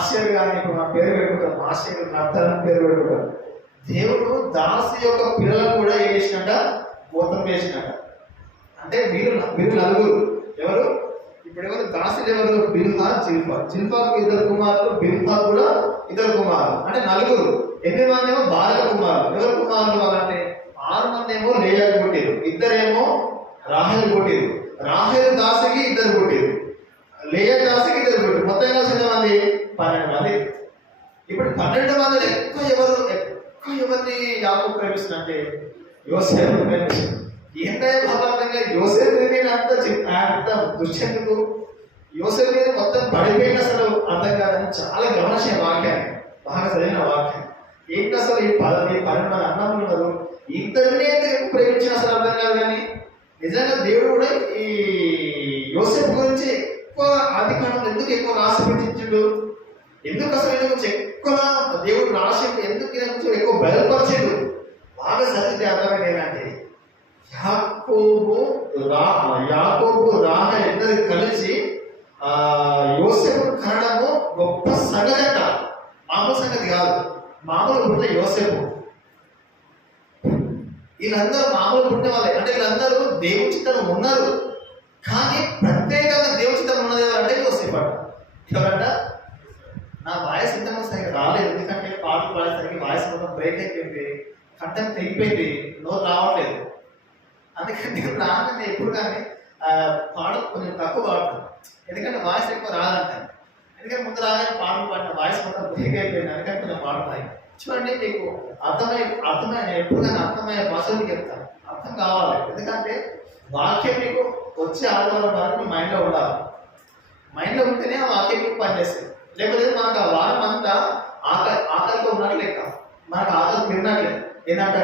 ఆశ్చర్య కానీ ఇప్పుడు మన పేరు పెట్టుకుంటాం, ఆశ్చర్య నర్తన పేరు పెట్టుకుంటాం. దేవుడు దాసి యొక్క పిల్లలను కూడా ఏం చేసినట్ట, మోసం చేసినట్ట. అంటే మీరు నలుగురు ఎవరు, ఇప్పుడు ఎవరు దాసులు ఎవరు, బిల్హా జిల్ఫా. జిల్ఫాకు 2 కుమారులు, బిల్హా కూడా 2 కుమారులు, అంటే నలుగురు. 8 మంది ఏమో బాలక కుమారులు. ఎవరు కుమారులు వాళ్ళంటే 6 మంది ఏమో లేయాకు పుట్టిరు, 2 ఏమో రాహేలు పుట్టిరు. రాహేలు దాసికి 2 పుట్టిరు, లేయా దాసికి 2 పుట్టిరు. మొత్తం కలిసి ఎంతమంది? 12 మంది. ఇప్పుడు 12 మందిలో ఎక్కువ ఎవరిని యాకోబు ప్రేమిస్తుందంటే యోసేపుని ప్రేమిస్తుంది. ఏంటంటే భాగంగా యోసేపు అంత దుశ్చందుకు, యోసేపు మీద మొత్తం పడిపోయిన అసలు అర్థం కాదని చాలా గమనించిన వాక్యాన్ని, బాగా చదివిన వాక్యం. ఏంటి అసలు ఈ 12 మంది అన్నములు ఉన్నారు, ఇద్దరిని ఎందుకు ప్రేమించిన అసలు అర్థం కాదు. కానీ నిజంగా దేవుడు కూడా ఈ యోసేపు గురించి ఎక్కువ ఆదికాండం ఎందుకు ఎక్కువ రాసి పెట్టించిండు, ఎందుకు అసలు ఎక్కువ దేవుడు రాసి ఎందుకు ఎక్కువ బయలుపరిచిండు, బాగా చదివితే అర్థమైంది. ఏంటంటే యాకోబు రాహేలు ఇద్దరు కలిసి యోసేపు కనడము గొప్ప సంగతి అంట. మామూలు సంగతి కాదు, మామూలు పుట్టిన యోసేపు. వీళ్ళందరూ మామూలు పుట్టిన వాళ్ళే, అంటే వీళ్ళందరూ దేవుడి చిత్తం ఉన్నారు. కానీ ప్రత్యేకంగా దేవుడి చిత్తం ఉన్నది ఎవరంటే యోసేపు అంట. ఎవరంట? నా వాయిస్ ఇంతకు సరిగ్గా రాలేదు, ఎందుకంటే పాటలు పాడేసరికి వాయిస్ మొత్తం బ్రేక్ అయిపోయింది, కంఠం తెగిపోయింది, నోరు రావట్లేదు. అందుకని రాగానే ఎప్పుడు కానీ పాటలు కొంచెం తక్కువ పాడుతాను, ఎందుకంటే వాయిస్ ఎక్కువ రాదంటాను. ఎందుకంటే ముందు రాగానే పాటలు పాడిన వాయిస్ మొత్తం బ్రేక్ అయిపోయింది, అందుకని కొంచెం పాడుతాయి. చూడండి, మీకు అర్థమైన ఎప్పుడు కానీ అర్థమయ్యే భాషలు చెప్తాను, అర్థం కావాలి. ఎందుకంటే వాక్యం మీకు వచ్చే ఆదివారం వరకు మైండ్లో ఉండాలి. మైండ్లో ఉంటేనే ఆ వాక్యం మీకు పనిచేస్తుంది. లేకపోతే మనకు ఆ వారం అంతా ఆకలితో ఉన్నట్లు లెక్క, మనకు ఆకలి తిన్నట్లే. ఏంటంటే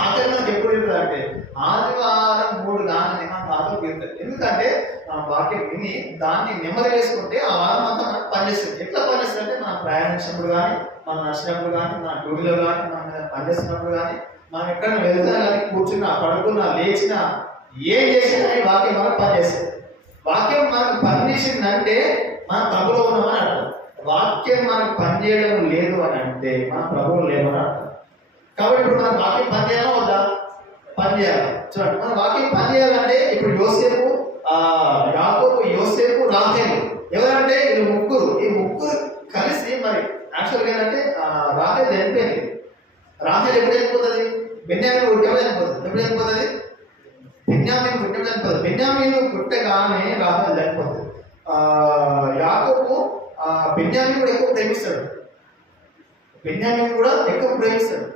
ఆకలి మనకు ఎప్పుడు తింటుంది అంటే ఆదివారం 3 కానీ మనకు ఆకలి తింటుంది. ఎందుకంటే మనం వాక్యం విని దాన్ని నెమ్మది వేసుకుంటే ఆ వారం అంతా మనకు పనిచేస్తుంది. ఎట్లా పనిచేస్తుంది అంటే మనం ప్రయాణించినప్పుడు కానీ, మనం నడిచినప్పుడు కానీ, మన డ్యూటీలో కానీ, మన మీద పనిచేస్తున్నప్పుడు కానీ, మనం ఎక్కడైనా వెళ్తున్నా కానీ, కూర్చున్నా, పడుకున్నా, లేచినా, ఏం చేసినా ఈ వాక్యం మనకు పనిచేస్తుంది. వాక్యం మనకు పనిచేసిందంటే మన ప్రభులో ఉన్నామని అర్థం. వాక్యం మనకు పనిచేయడం లేదు అని అంటే మన ప్రభువులు లేవని అర్థం. కాబట్టి ఇప్పుడు మనం వాక్యం పనిచేయాలా వద్దా? పనిచేయాలి. చూడండి, మన వాక్యం పనిచేయాలంటే ఇప్పుడు యాకోబు, యోసేపు, రాహేలు ఎవరంటే వీళ్ళు ముగ్గురు. ఈ ముగ్గురు కలిసి మరి యాక్చువల్గా ఏంటంటే రాహేలు చనిపోయింది. రాహేలు ఎప్పుడు చనిపోతుంది? బెన్యామీను పుట్టినప్పుడు చనిపోతుంది. ఎప్పుడు చనిపోతుంది? బెన్యామీను పుట్టినప్పుడు చనిపోతుంది. బెన్యామీను పుట్టగానే రాహేలు చనిపోతుంది. యాకోబు బెన్యామీను కూడా ఎక్కువ ప్రేమిస్తాడు.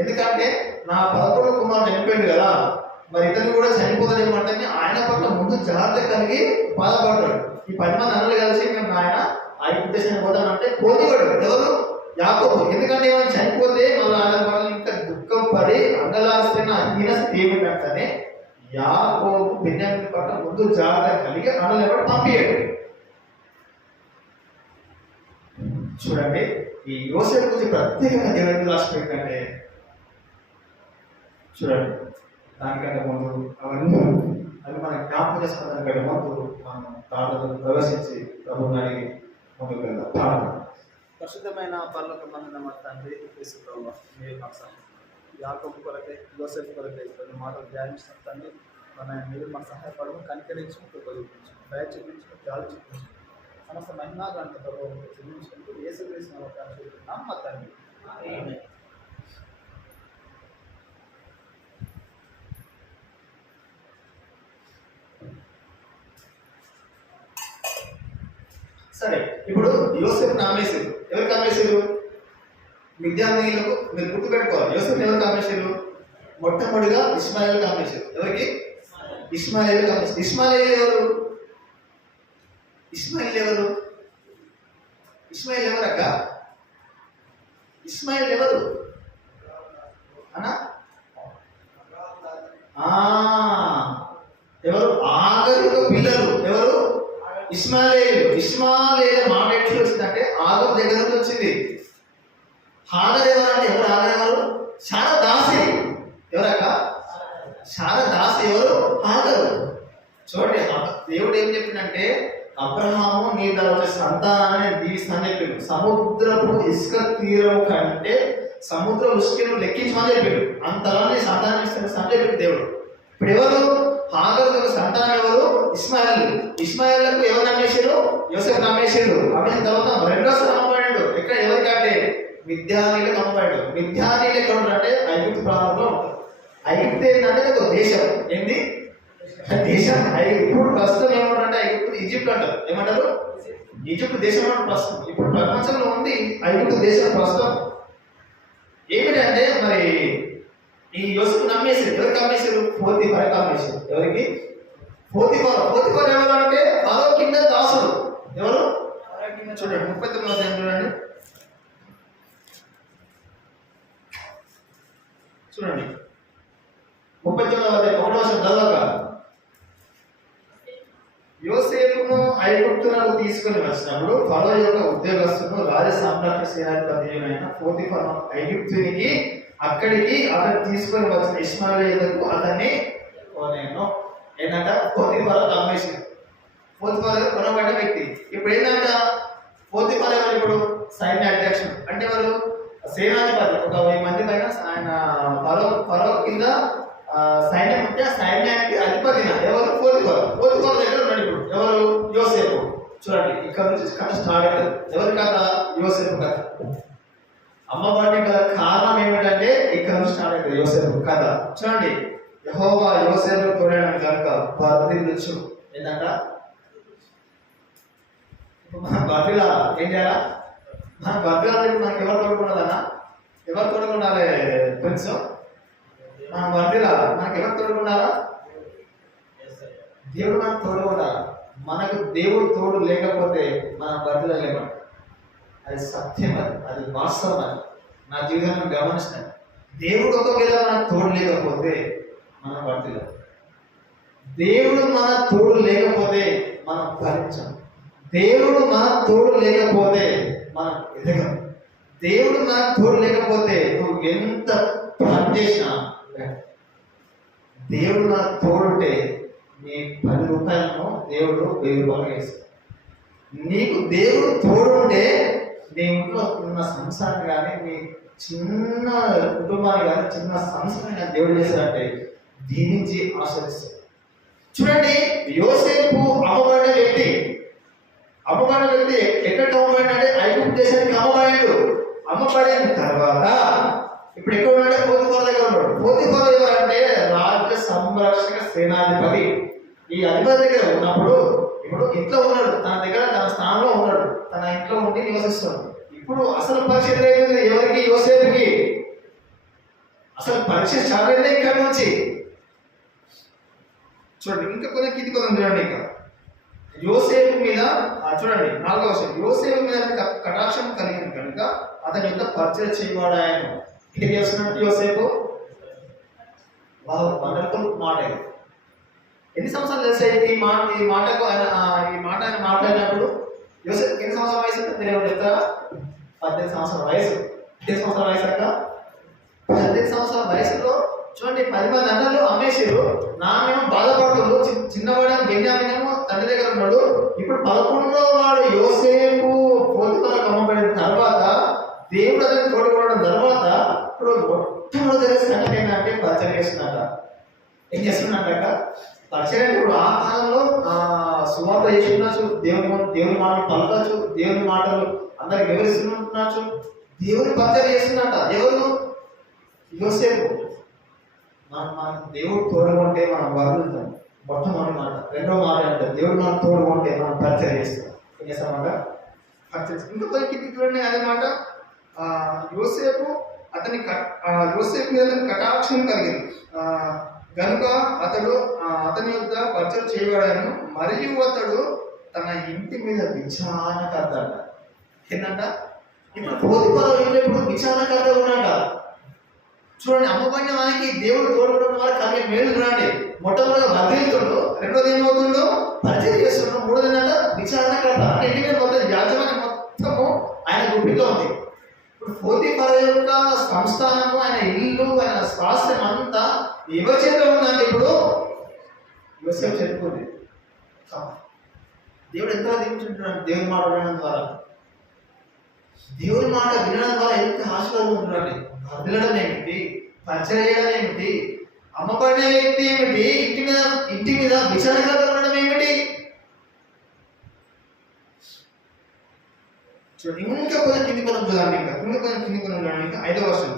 ఎందుకంటే నా 11వ కుమారుడు చనిపోయాడు కదా, మరి ఇతను కూడా చనిపోతాడేమంటే ఆయన పట్ల ముందు జాగ్రత్త కలిగి బాధపడ్డాడు. ఈ 10 మంది అన్నలు కలిసి మేము ఆయన పుట్టే చనిపోతానంటే పోటీవాడు ఎవరు? యాకోబు. ఎందుకంటే ఏమైనా చనిపోతే మళ్ళీ ఆయన మనల్ని ఇంకా దుఃఖం పడి అంగలాస్తున్న హీనస్థితి ఏమిటంటే యాకోబు బెన్యామీను పట్ల ముందు జాగ్రత్త కలిగి అన్నలు ఎవరు పంపించాడు. చూడండి, ఈ యోసేపు గురించి ప్రత్యేకంగా దేవుడికి రాసి పెట్టంటే చూడండి, దానికంటే ముందు అవన్నీ అది మనం జ్ఞాపకం చేసుకున్న దానికంటే ముందు మనం ప్రార్థనలు ప్రవేశించి ప్రభువుని అడిగి ముందుకు వెళ్దాం. ప్రార్థన. పరిశుద్ధమైన పరలోక మందున మా తండ్రి యేసు ప్రభువా, మీరు మాకు సహాయం. యాకోబు కొరకై, యోసేపు కొరకై కొన్ని మాటలు ధ్యానించిన తండ్రి, మీరు మాకు సహాయపడము, కనికరించు, కృప చూపించు, దయ చూపించు, జాలి చూపించు, సమస్త మహిళా గంట ప్రభావం చూపించుకుంటూ యేసుక్రీస్తు నామమున చూపుతున్నాం మా తండ్రి. ఆమేన్. సరే, ఇప్పుడు యోసేపు నామేశారు. ఎవరికి అమ్మేశారు? విద్యార్థులకు. మీరు గుర్తుపెట్టుకోవాలి, యోసేపు ఎవరికి అమ్మేశారు? మొట్టమొదటిగా ఇష్మాయేలుకి అమ్మేశారు. ఎవరికి? ఇష్మాయేలుకి అమ్మేశారు. ఇష్మాయేలు ఎవరు? ఇష్మాయేలు ఎవరక్క? ఇష్మాయేలు ఎవరు అన్నా? ఎవరు? ఆగరు పిల్లలు. ఎవరు? ఇష్మాయేలు మాట ఎట్లు వచ్చిందంటే ఆగరు దగ్గర నుంచి వచ్చింది. హాగర్ ఎవరంటే ఎవరు? హాగర్ ఎవరు? శారా దాసి. ఎవరక్క? శారా దాసి. ఎవరు? హాగరు. చూడండి, దేవుడు ఏం చెప్పిందంటే అబ్రహాము నీ ద్వారా వచ్చే సంతానాన్ని దీవిస్తానని చెప్పిండు. సముద్రపు ఇసుక తీరం కంటే సముద్ర ఉసుకను లెక్కించమని చెప్పిండు. అంతలా నీ సంతానం ఇస్తాను చెప్పిండు దేవుడు. ఇప్పుడు ఎవరు హాగరు సంతానం ఎవరు? ఇస్మాయిల్లకు ఎవరు నమ్మేశారు? యోసేపు నమ్మేశాడు. అమ్మేసిన తర్వాత రెండోసారి అమ్మబడాడు. ఎక్కడ ఎవరికంటే మిద్యానీలకు అమ్మబడాడు. మిద్యానీలు ఎక్కడ ఉంటారంటే ఐగుప్తు ప్రాంతంలో ఉంటారు. ఐగుప్తు ఏంటంటే ఒక దేశం. ఏంది దేశం? ఇప్పుడు ప్రస్తుతం ఏమంటారంటే ఐగుప్తు ఈజిప్ట్ అంటారు. ఏమంటారు? ఈజిప్ట్ దేశం అంటే ప్రస్తుతం ఇప్పుడు ప్రపంచంలో ఉంది ఐగుప్తు దేశం ప్రస్తుతం. ఏమిటంటే మరి ఈ యోసేపు నమ్మేశారు. ఎవరికి అమ్మేశారు? పోతీఫరుకి అమ్మేశారు. ఎవరికి? పోతీఫరు ఎవరు అంటే ఫరో కింద దాసుడు. ఎవరు? చూడండి 39వ అధ్యాయం చూడండి. చూడండి 39వ అధ్యాయం 1వ వచనం చదవక. యోసేపును ఐగుప్తునకు తీసుకుని వచ్చినప్పుడు ఫరో యొక్క ఉద్యోగస్తును రాజ సామ్రాజ్య సేనాధిపతి అయిన పోతీఫరు ఐగుప్తునికి అక్కడికి అతను తీసుకొని వచ్చిన ఇష్మాయేలుకు అతన్ని కొనేను. ఏంటంట? పోతీఫరు అమ్మేసి పోతీఫరు కొనబడ్డ వ్యక్తి. ఇప్పుడు ఏంటంట? పోతీఫరు ఎవరు? ఇప్పుడు సైన్య అధ్యక్షుడు అంటే ఎవరు? సేనాధిపతి. ఒక 1000 మంది పైన ఆయన ఫరో కింద సైన్యం ఉంటే ఆ సైన్యానికి అధిపతి ఎవరు? పోతీఫరు దగ్గర ఉన్నాడు ఇప్పుడు. ఎవరు? యోసేపు. చూడండి ఇక్కడ నుంచి కథ స్టార్ట్ అవుతుంది. ఎవరి కథ? యోసేపు కథ. అమ్మబడి కథ కారణం ఏమిటంటే ఇక్కడ నుంచి స్టార్ట్ అవుతుంది యోసేపు కథ. చూడండి యెహోవా యోసేపు తోడైన కనుక వర్ధిల్లుచు. ఏంటంట? మనం బర్రెలా ఏం చేయాలా? మనం బర్రెలా మనకి ఎవరు తోడుకున్నదన్నా? ఎవరు తోడుకున్నారే ఫ్రెండ్స్? మనం బర్రెలా మనకి ఎవరు తోడుకున్నారా? దేవుడు మనకు తోడుకుంటారా? మనకు దేవుడు తోడు లేకపోతే మనం బర్రెలా లేమంట. అది సత్యం, అది వాస్తవం. అది నా జీవితంలో గమనిస్తాను. దేవుడు ఒకవేళ మనకు తోడు లేకపోతే మనం బర్రెలా. దేవుడు మన తోడు లేకపోతే మనం ఫలించం. దేవుడు మన తోడు లేకపోతే మనం ఎదగం. దేవుడు మనకు తోడు లేకపోతే నువ్వు ఎంత పని చేసినా. దేవుడు నాకు తోడుంటే నీ 10 రూపాయలను దేవుడు 1000 రూపాయలు వేస్తాడు. నీకు దేవుడు తోడుంటే నీ ఇంట్లో ఉన్న సంసారం కానీ నీ చిన్న కుటుంబాన్ని కానీ చిన్న సంస్థని కానీ దేవుడు చేశాడంటే దీనించి ఆశ్రయిస్తాడు. చూడండి యోసేపు అమ్మబడిన వ్యక్తి ఎక్కడ అమ్మబడినంటే ఐగుప్తు దేశానికి అమ్మబడాడు. అమ్మబడిన తర్వాత ఇప్పుడు ఎక్కడ ఉన్నాడే? పోతీఫరు దగ్గర ఉన్నాడు. పోతీఫరు ఎవరంటే రాజ్య సంరక్షక సేనాధిపతి. ఈ అధిపతి దగ్గర ఉన్నప్పుడు ఇప్పుడు ఇంట్లో ఉన్నాడు. తన దగ్గర తన స్థానంలో ఉన్నాడు. తన ఇంట్లో ఉండి నివసిస్తున్నాడు. ఇప్పుడు అసలు పరీక్ష ఎదురైంది ఎవరికి? యోసేపుకి. అసలు పరీక్ష స్టార్ట్ అయిందే ఇక్కడ నుంచి. చూడండి ఇంకా కొంచెం కింది కొంచెం చూడండి. ఇంకా యోసేపు మీద చూడండి 4వ వచనం. యోసేపు మీద కటాక్షం కలిగింది కనుక అతని యొక్క పరిచయం చేయవాడు ఆయన. ఏం చేస్తున్నట్టు యోసేపు? వండర్ఫుల్ మాట. ఎన్ని సంవత్సరాలు తెలిసాయి ఈ మాటకు ఆయన మాట్లాడినప్పుడు? యోసేపు ఎన్ని సంవత్సరాల వయసు? తెలియదు చెప్తారా? 18 సంవత్సరాల వయసు. 18 సంవత్సరాల వయసు అక్క 18 సంవత్సరాల వయసులో చూడండి 10 మంది అన్నలు అమ్మేసారు. నాన్నేమో బాధపడుతుండ్రు. చిన్నవాడు బెన్యామీనేమో తండ్రి దగ్గర ఉన్నాడు. ఇప్పుడు 11వ వాడు యోసేపు పోతీఫరుకు అమ్మబడిన తర్వాత దేవుడు అతనికి తోడుకోవడం తర్వాత ఇప్పుడు మొట్టమొదటి సంగతి ఏంటంటే పరిచయం చేస్తున్నట. ఏం చేస్తున్నట్ట? పరిచయం. ఇప్పుడు ఆ కాలంలో సువార్త చేస్తుండొచ్చు, దేవుని మాటలు పలకచ్చు, దేవుని మాటలు అందరికి వివరిస్తుండొచ్చు, దేవుని పరిచయం చేస్తున్నట్ట. ఎవరు? యోసేపు. మనకు దేవుడు తోడుకుంటే మనం వదులుతాం. మొట్టమొదటి మాట. రెండో మాట అంటే దేవుడు మనకు తోడుకుంటే మనం పరిచయం చేస్తాం. ఏం చేస్తామాట? పరిచయం. ఇంకొక కిందికి చూడండి అదే మాట. యోసేపు మీద కటాక్షం కలిగింది కనుక అతని యొక్క పరిచయం చేయబడాను. మరియు అతడు తన ఇంటి మీద విచారణకర్త. ఏంటంట? ఇప్పుడు పోతీఫరు ఇప్పుడు విచారణకర్త ఉన్నాడ. చూడండి అమ్మబడిన వారికి దేవుడు తోడుకోవడం వల్ల కలిగే మేలు చూడండి. మొట్టమొదటిగా వర్ధిల్లుతుండు. రెండోది ఏమవుతుండో? పరిచయం చేస్తుండో. మూడోది ఏంటంటే విచారణకర్త. అంటే ఇంటి మీద మొత్తం యాజమాన్యం మొత్తము ఆయన గుప్పిలో ఉంది. ఇప్పుడు పోతీఫరు యొక్క సంస్థానము, ఆయన ఇల్లు, ఆయన స్వాస్థ్యం అంతా ఎవరి చేతిలో ఉందండి? ఇప్పుడు యోసేపు చెప్పుకుంది. దేవుడు ఎంతగా దీవించుంటున్నాడు దేవుని మాట వినడం ద్వారా. దేవుని మాట వినడం ద్వారా ఎంత ఆశీర్వాదం ఉంటున్నాడు. వదలడం ఏమిటి, పరిచయం చేయడం ఏమిటి, అమ్మబడిన వ్యక్తి ఏమిటి, ఇంటి మీద విచారణగా ఉండడం ఏమిటి. చూడండి, ఇంకా కొంచెం కింది కొనం చూడండి, కొంచెం కింది కొనం చూడండి. ఇంకా 5వ వర్షం,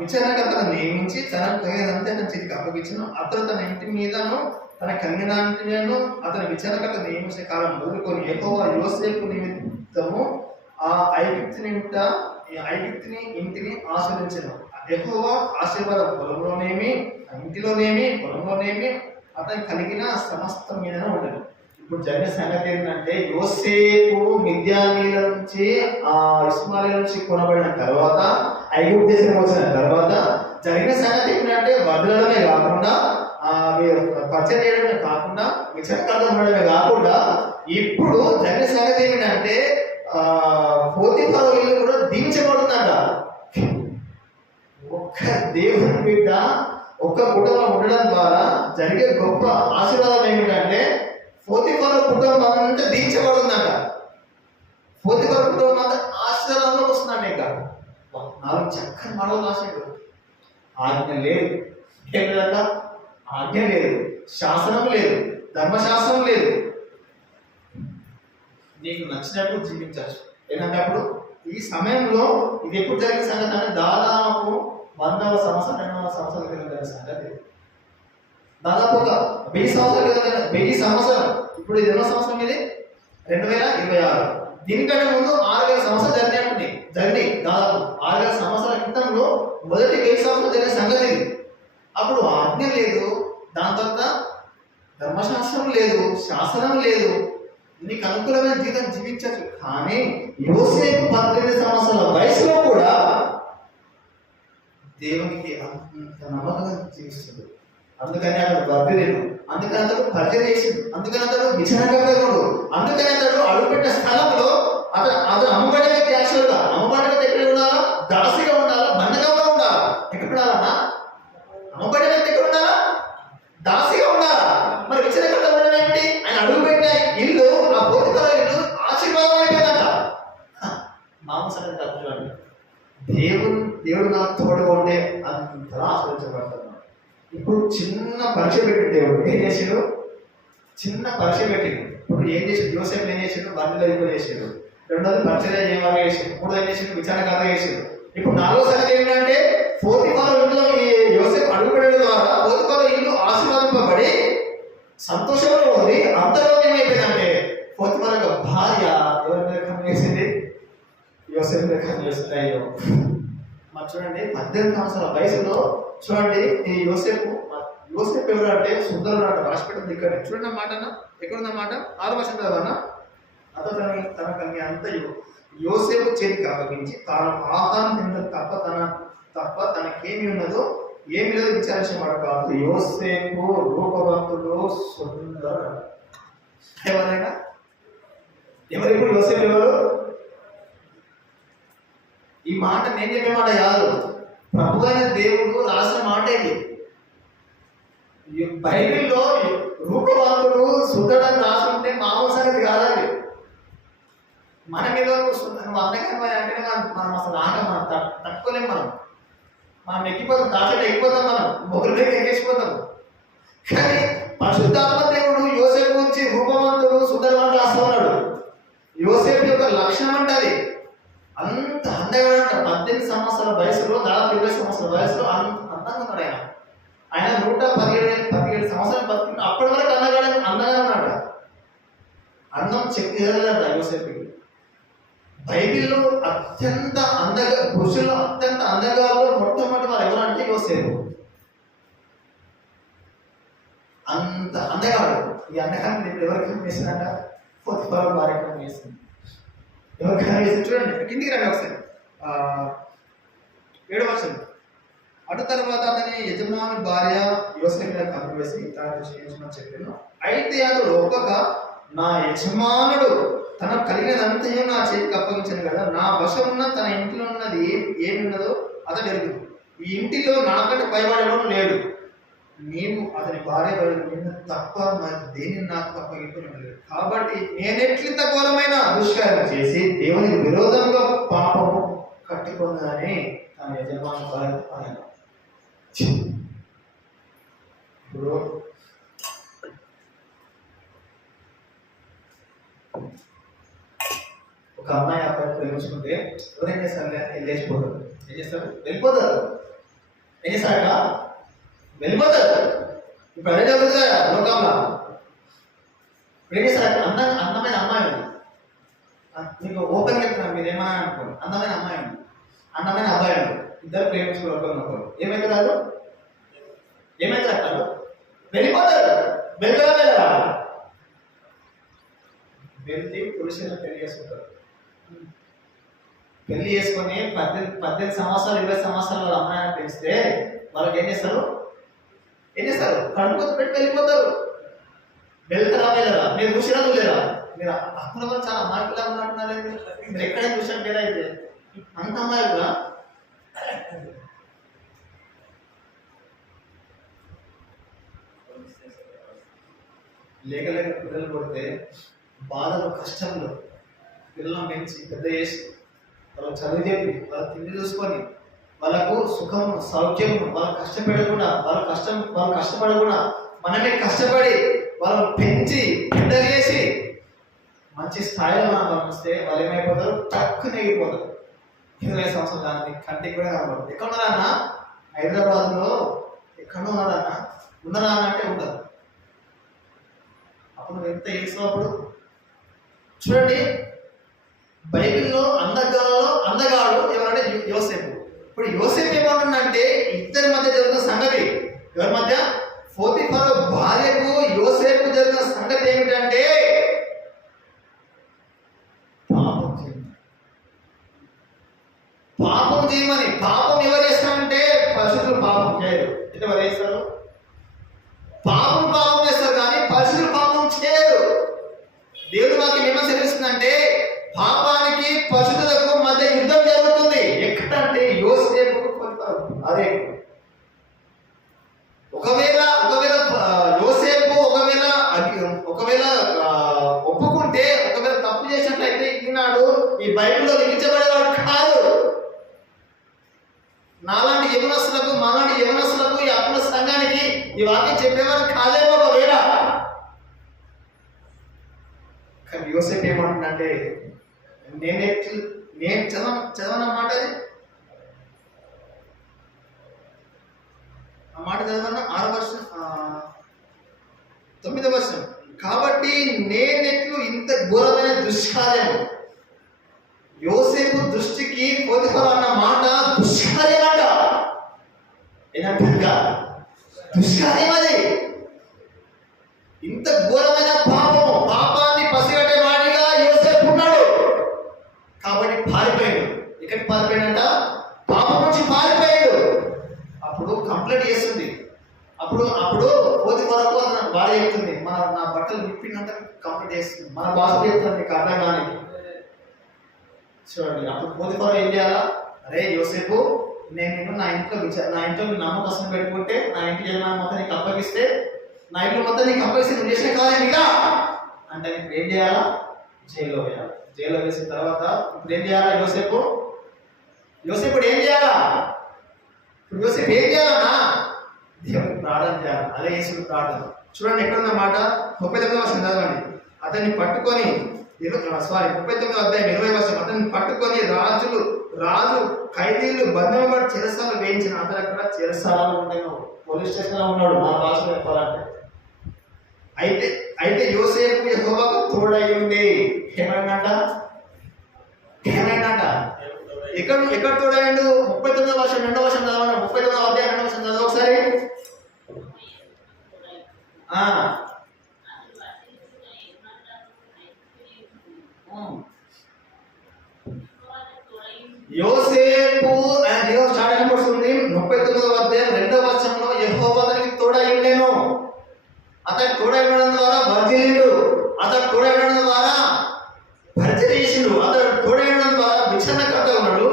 విచారణకర్తను నియమించి తనకు కలిగినంతే తన చేతికి అప్పగించను. అతడు తన ఇంటి మీదను తన కలిగినంటి మీదను అతని విచారణకర్త నియమించిన కాలం మొదలుకొని యెహోవా యోసేపు నిమిత్తము ఆ ఐగుప్తుని ఇంటిని ఆస్వాదించను. యెహోవా ఆశీర్వాదం పొలంలోనేమి, ఇంటిలోనేమి, పొలంలోనేమి అతను కలిగిన సమస్తం మీద ఉండదు. ఇప్పుడు జరిగిన సంగతి ఏంటంటే, యోసేపు మిద్యానీల నుంచి ఇస్మాయిల్ నుంచి కొనబడిన తర్వాత, ఐగుప్తు దేశం వచ్చిన తర్వాత జరిగిన సంగతి ఏంటంటే, వదలడమే కాకుండా పరిచయం చేయడమే కాకుండా విచక్షణ ఉండడమే కాకుండా ఇప్పుడు జరిగిన సంగతి ఏమిటంటే, పోతీఫరు ఇల్లు కూడా దీవించబడుతుందంట. ఒక్క దేవుని బిడ్డ ఒక్క కుటుంబం ఉండడం ద్వారా జరిగే గొప్ప ఆశీర్వాదం ఏమిటంటే, పోతీఫరు కుటుంబం అంటే దీవించబడుతుందంట. పోతీఫరు కుటుంబం అంతా ఆశీర్వాదంలో వస్తుందండి. ఇంకా 4 చక్కని మాటలు రాసాడు. ఆజ్ఞ లేదు, ఏం లేదంట, ఆజ్ఞ లేదు, శాసనం లేదు, ధర్మశాస్త్రం లేదు. నీకు నచ్చినట్టు జీవించవచ్చు. ఏంటంటే అప్పుడు ఈ సమయంలో ఇది ఎప్పుడు జరిగిన సంగతి అంటే దాదాపు 100వ సంవత్సరం 200వ సంవత్సరాల క్రితం జరిగిన సంగతి. దాదాపు ఒక 1000 సంవత్సరాల క్రితం, 1000 సంవత్సరం. ఇప్పుడు ఇది ఎన్నో సంవత్సరం, ఇది 2026. దీనికంటే ముందు 6000 సంవత్సరాలు జరిగినాయి. దాదాపు 6000 సంవత్సరాల క్రితంలో మొదటి 1000 సంవత్సరాలు జరిగిన సంగతి ఇది. అప్పుడు ఆజ్ఞ లేదు, దాని తర్వాత ధర్మశాస్త్రం లేదు, శాసనం లేదు, నీకు అనుకూలమైన జీవితం జీవించచ్చు. కానీ యోసేపు 18 సంవత్సరాల వయసులో కూడా దేవునికి అంత నమ్మకంగా జీవిస్తుంది. అందుకని అతడు బర్ధిరేను, అందుకని అతడు పరిచయం చేసిండు, అందుకని అతడు విచారణకర్తడు, అందుకని అతడు అడుగుపెట్టిన స్థలంలో అతడు అమ్మబడే వ్యక్తి. యాక్చువల్గా అమ్మబడే వ్యక్తి ఎక్కడ ఉండాలా? దాసిగా ఉండాలా, బండగా ఉండాలా? ఎక్కడ ఉండాలన్నా? అమ్మబడే వ్యక్తి ఎక్కడ ఉండాలా? దాసిగా ఉండాలా. మరి విచారణకర్త ఉండడం ఏమిటి? ఆయన అడుగుపెట్టిన ఇల్లు, ఆ పోతీఫరు ఇల్లు ఆశీర్వాదం అయిపోయిందంట. మాంసాన్ని తప్పు చూడండి, దేవుడు నాకు తోడు ఉంటే అంతలా ఆశ్రయించబడతాను. ఇప్పుడు చిన్న పరీక్ష పెట్టిండు దేవుడు. ఏం చేసాడు? చిన్న పరీక్ష పెట్టిండు. ఇప్పుడు ఏం చేసాడు? యోసేపు ఏం చేసాడు? బంధువులు ఎక్కువ చేసాడు. రెండోది పరిచయం చేయవాగా చేసాడు. మూడోది ఏం చేసాడు? విచారణకర్తగా చేసాడు. ఇప్పుడు 4వ సంగతి ఏంటంటే, పోతీఫరు ఇంట్లో ఈ యోసేపు అడుగుపెట్టడం ద్వారా పోతీఫరు ఇల్లు ఆశీర్వాదింపబడి సంతోషంలో ఉంది. అంతలో ఏమైపోయిందంటే, పోతీఫరు యొక్క భార్య ఎవరి లేఖనం చేసింది? యోసేపు లేఖనం చేస్తుంది. అయ్యో మరి చూడండి, 18 సంవత్సరాల వయసులో చూడండి ఈ యోసేపు ఎవరు అంటే సుందరుడు అంట. రాసిపెట్టింది ఇక్కడ చూడండి. ఆ మాట ఎక్కడున్న మాట? 6వ వర్షం చదవన్నా. అతను తన కన్య అంతయు యోసేపు చేతికి అప్పగించి తాను ఆహారం తినడం తప్ప తనకేమి ఉన్నదో ఏమి లేదో విచారించేవాడు కాదు. యోసేపు రూపవంతుడు, సుందరుడు. ఎవరైనా ఇప్పుడు యోసేపు ఎవరు? ఈ మాట నేను చెప్పే మాట కాదు, ప్రభు అయిన దేవుడు రాసిన మాట ఇది. బైబిల్లో రూపవంతుడు, సుందరుడు రాసి ఉంటే మామూలు సంగతి కాదండి. మన మీద నువ్వు అందగా అంటే మనం అసలు మనం తట్టుకోలేం. మనం ఎక్కిపోతాం, దాచట ఎక్కిపోతాం, మనం మొగుల మీద ఎక్కేసిపోతాం. కానీ పరిశుద్ధాత్మ దేవుడు యోసేపు గురించి రూపవంతుడు, సుందరుడు రాస్తూ ఉన్నాడు. యోసేపు యొక్క లక్షణం అంటే అంత అందంగా 18 సంవత్సరాల వయసులో, దాదాపు 20 సంవత్సరాల వయసులో అందంగా ఉన్నాడు. ఆయన 117 సంవత్సరాలు బతుకున్నాడు. అప్పటి వరకు అందంగా ఉన్నాడు. అందం చెక్ చేయలేదట యోసేపుకి. బైబిల్లో అత్యంత అందగా, పురుషుల్లో అత్యంత అందగా మొట్టమొదటి వారు ఎవరంటే యోసేపు. అంత అందగాడు. ఈ అందగాన్ని ఇప్పుడు ఎవరికి వేసిందంట? పోతీఫరు భార్యకు వేసింది. ఎవరికైనా వేసి చూడండి, కిందికి రండి ఒకసారి. 7వ వర్షం. అటు తర్వాత అతని యజమాని భార్య యోసేపు మీద కన్ను వేసి తనకు క్షమించమని చెప్పాను. అయితే అతడు ఒప్పక, నా యజమానుడు తన కలిగినదంతయో నా చేతికి అప్పగించాను కదా, నా వశం ఉన్న తన ఇంటిలో ఉన్నది ఏమి ఉన్నదో అతడు ఎరుగు. ఈ ఇంటిలో నాకంటే పైవాడేవాడు లేడు. నీవు అతని భార్య నిన్ను తప్ప మరి దేనిని నాకు అప్పగింపలేదు. కాబట్టి నేనెట్లింత ఘోరమైన ఆవిష్కారం చేసి దేవునికి విరోధంగా పాపము కట్టుకున్నదని తన యజమాని భార్య. ఇప్పుడు ఒక అమ్మాయి అబ్బాయి ప్రేమించుకుంటే ఎవరేం చేస్తారు? లేచిపోతారు. ఏం చేస్తారు? వెళ్ళిపోతారు. ఏం చేస్తారట? వెళ్ళిపోతారు. ఇప్పుడు అదే జరుగుతుంది కదా లోకంలో. ఇప్పుడు ఏం చేస్తారు? అందమైన అమ్మాయి ఉంది. మీకు ఓపెన్ చెప్తున్నాను, మీరు ఏమన్నా అనుకోండి. అందమైన అమ్మాయి ఉంది, అందమైన అబ్బాయి ఉంది. ఇద్దరు ప్రేమించుకుని ఒకరు ఏమైతే అంటారు? వెళ్ళిపోతారు. వెళ్ళరా వెళ్ళరా వెళ్ళి పురుషులను పెళ్లి చేసుకుంటారు. పెళ్లి చేసుకొని 18 సంవత్సరాలు 20 సంవత్సరాల అమ్మాయిని పెంచితే వాళ్ళకి ఏం చేస్తారు? కడుపుతో పెట్టి వెళ్ళిపోతారు. వెళ్తారా వెళ్ళరా? మీరు చూసినా చూడలేరా? మీరు అక్కడ కూడా చాలా అమ్మాయిలా ఉన్నట్టున్నారండి. మీరు ఎక్కడైనా చూసాను లేదా? అయితే అంత అమ్మాయిలా లేక పిల్లలు కొడితే బాధలు కష్టంలో పిల్లలను పెంచి పెద్ద చేసి వాళ్ళకి చదువు చెప్పి వాళ్ళ తిండి చూసుకొని వాళ్ళకు సుఖం సౌఖ్యం వాళ్ళు కష్టపడకుండా వాళ్ళు కష్టపడకుండా మనమే కష్టపడి వాళ్ళని పెంచి పెద్ద చేసి మంచి స్థాయిలో మనం పంపిస్తే వాళ్ళు ఏమైపోతారు? తక్కువ నెగిపోతారు. 20 సంవత్సరాలు దాన్ని కంటికి కూడా కనబడదు. ఎక్కడ ఉన్నారన్న? హైదరాబాద్లో ఎక్కడ ఉన్నారన్న? ఉన్నదా అంటే ఉండదు. అప్పుడు ఎంత చేసినప్పుడు చూడండి, బైబిల్లో అందగాడు ఎవరంటే యోసేపు. ఇప్పుడు యోసేపు ఏమంటుందంటే ఇద్దరి మధ్య జరుగుతున్న సంగతి, ఎవరి మధ్య? పోతీఫరు భార్యకు యోసేపు జరిగిన సంగతి ఏమిటంటే పాపం చేయమని. పాపం ఎవరు చేస్తారంటే పరిశుద్ధులు పాపం చేయరు. ఎవరు చేస్తారు? పాపం చేస్తారు కానీ పరిశుద్ధులు పాపం చేయరు. దేవుడు వాక్యం ఏమని సెలవిస్తుందంటే పాపానికి పరిశుద్ధతకు మధ్య యుద్ధం జరుగుతుంది. ఎక్కడంటే యోసేపు అదే ఒకవేళ యోసేపు ఒకవేళ ఒప్పుకుంటే, ఒకవేళ తప్పు చేసినట్లయితే ఈనాడు ఈ బైబిల్లో లిఖించబడేవాడు కాదు. మాలాంటి యవనస్తులకు ఈ ఆత్మ సంఘానికి ఈ వాక్యం చెప్పేవారు కాదేమో ఒకవేళ. కానీ యోసేపు ఏమంటుందంటే నేను చదవనమాట, అది ఆ మాట చదవన్న 6వ వర్షం 9వ వర్షం. కాబట్టి నేనెట్లు ఇంత ఘోరమైన దుష్కార్యం. యోసేపు దృష్టికి పోతీఫరు అన్న మాట దుష్కార్యమాట. ఏదంటే దుష్కార్యం అది. ఇంత ఘోరమైన పాపాన్ని పసిగట్టే వాడిగా యోసేపు ఉన్నాడు. కాబట్టి పారిపోయాడు. ఎక్కడికి పారిపోయాడంట? పాపం నుంచి పారిపోయాడు. అప్పుడు కంప్లైంట్ చేస్తుంది. అప్పుడు పోతీఫరు అతను భార్య చెప్తుంది, నా బట్టలు విప్పినంత కంప్లైంట్ చేస్తుంది. మన భాష చెప్తుంది, మీకు అర్థం కానీ. చూడండి, అప్పుడు పోతీఫరు ఏం చేయాలా? అరే యోసేపు, నేను నా ఇంట్లో నమ్మకం పెట్టుకుంటే, నా ఇంటి జనాన్ని మొత్తం నీకు అప్పగిస్తే, నా ఇంట్లో మొత్తం నీకు అప్పగిస్తే నువ్వు చేసిన కావాలి ఇంకా అంటే ఇప్పుడు ఏం చేయాలా? జైల్లో వేయాలి. జైల్లో వేసిన తర్వాత ఇప్పుడు ఏం చేయాలా? యోసేపు ఏం చేయాలా? ఇప్పుడు యోసేపు ఏం చేయాలన్నా? దేవుడికి ప్రార్థన చేయాలి. అదే యేసుడు ప్రార్థన. చూడండి ఎక్కడున్న మాట, 39వ వర్షం చదవండి. అతన్ని పట్టుకొని 39వ అధ్యాయం 20వ వర్షం. అతన్ని పట్టుకొని రాజు ఖైదీలు బంధువులు చెరసాలు వేయించిన. అతను అక్కడ చెరసాలలో ఉండేను, పోలీస్ స్టేషన్లో ఉన్నాడు మన భాషలో చెప్పాలంటే. అయితే యోసేపు యెహోవాకు తోడై ఉంది. ఏమైందంట? ఎక్కడ తోడైండు? 39వ వర్షం 2వ వర్షం చదవండి. 39వ అధ్యాయం 2వ వర్షం చదవ ఒకసారి. యోసేపు స్టార్ట్ అయినప్పుడు 39వ అధ్యాయం 2వ వర్షంలో యెహోవా అతనికి తోడై ఉండేను. అతడు తోడై ఉండడం ద్వారా వర్ధిల్లుడు. అతడు తోడై ఉండడం ద్వారా పరిచయం చేసిండు. అతడు తోడై ఉండడం ద్వారా విక్షణకర్త ఉన్నాడు.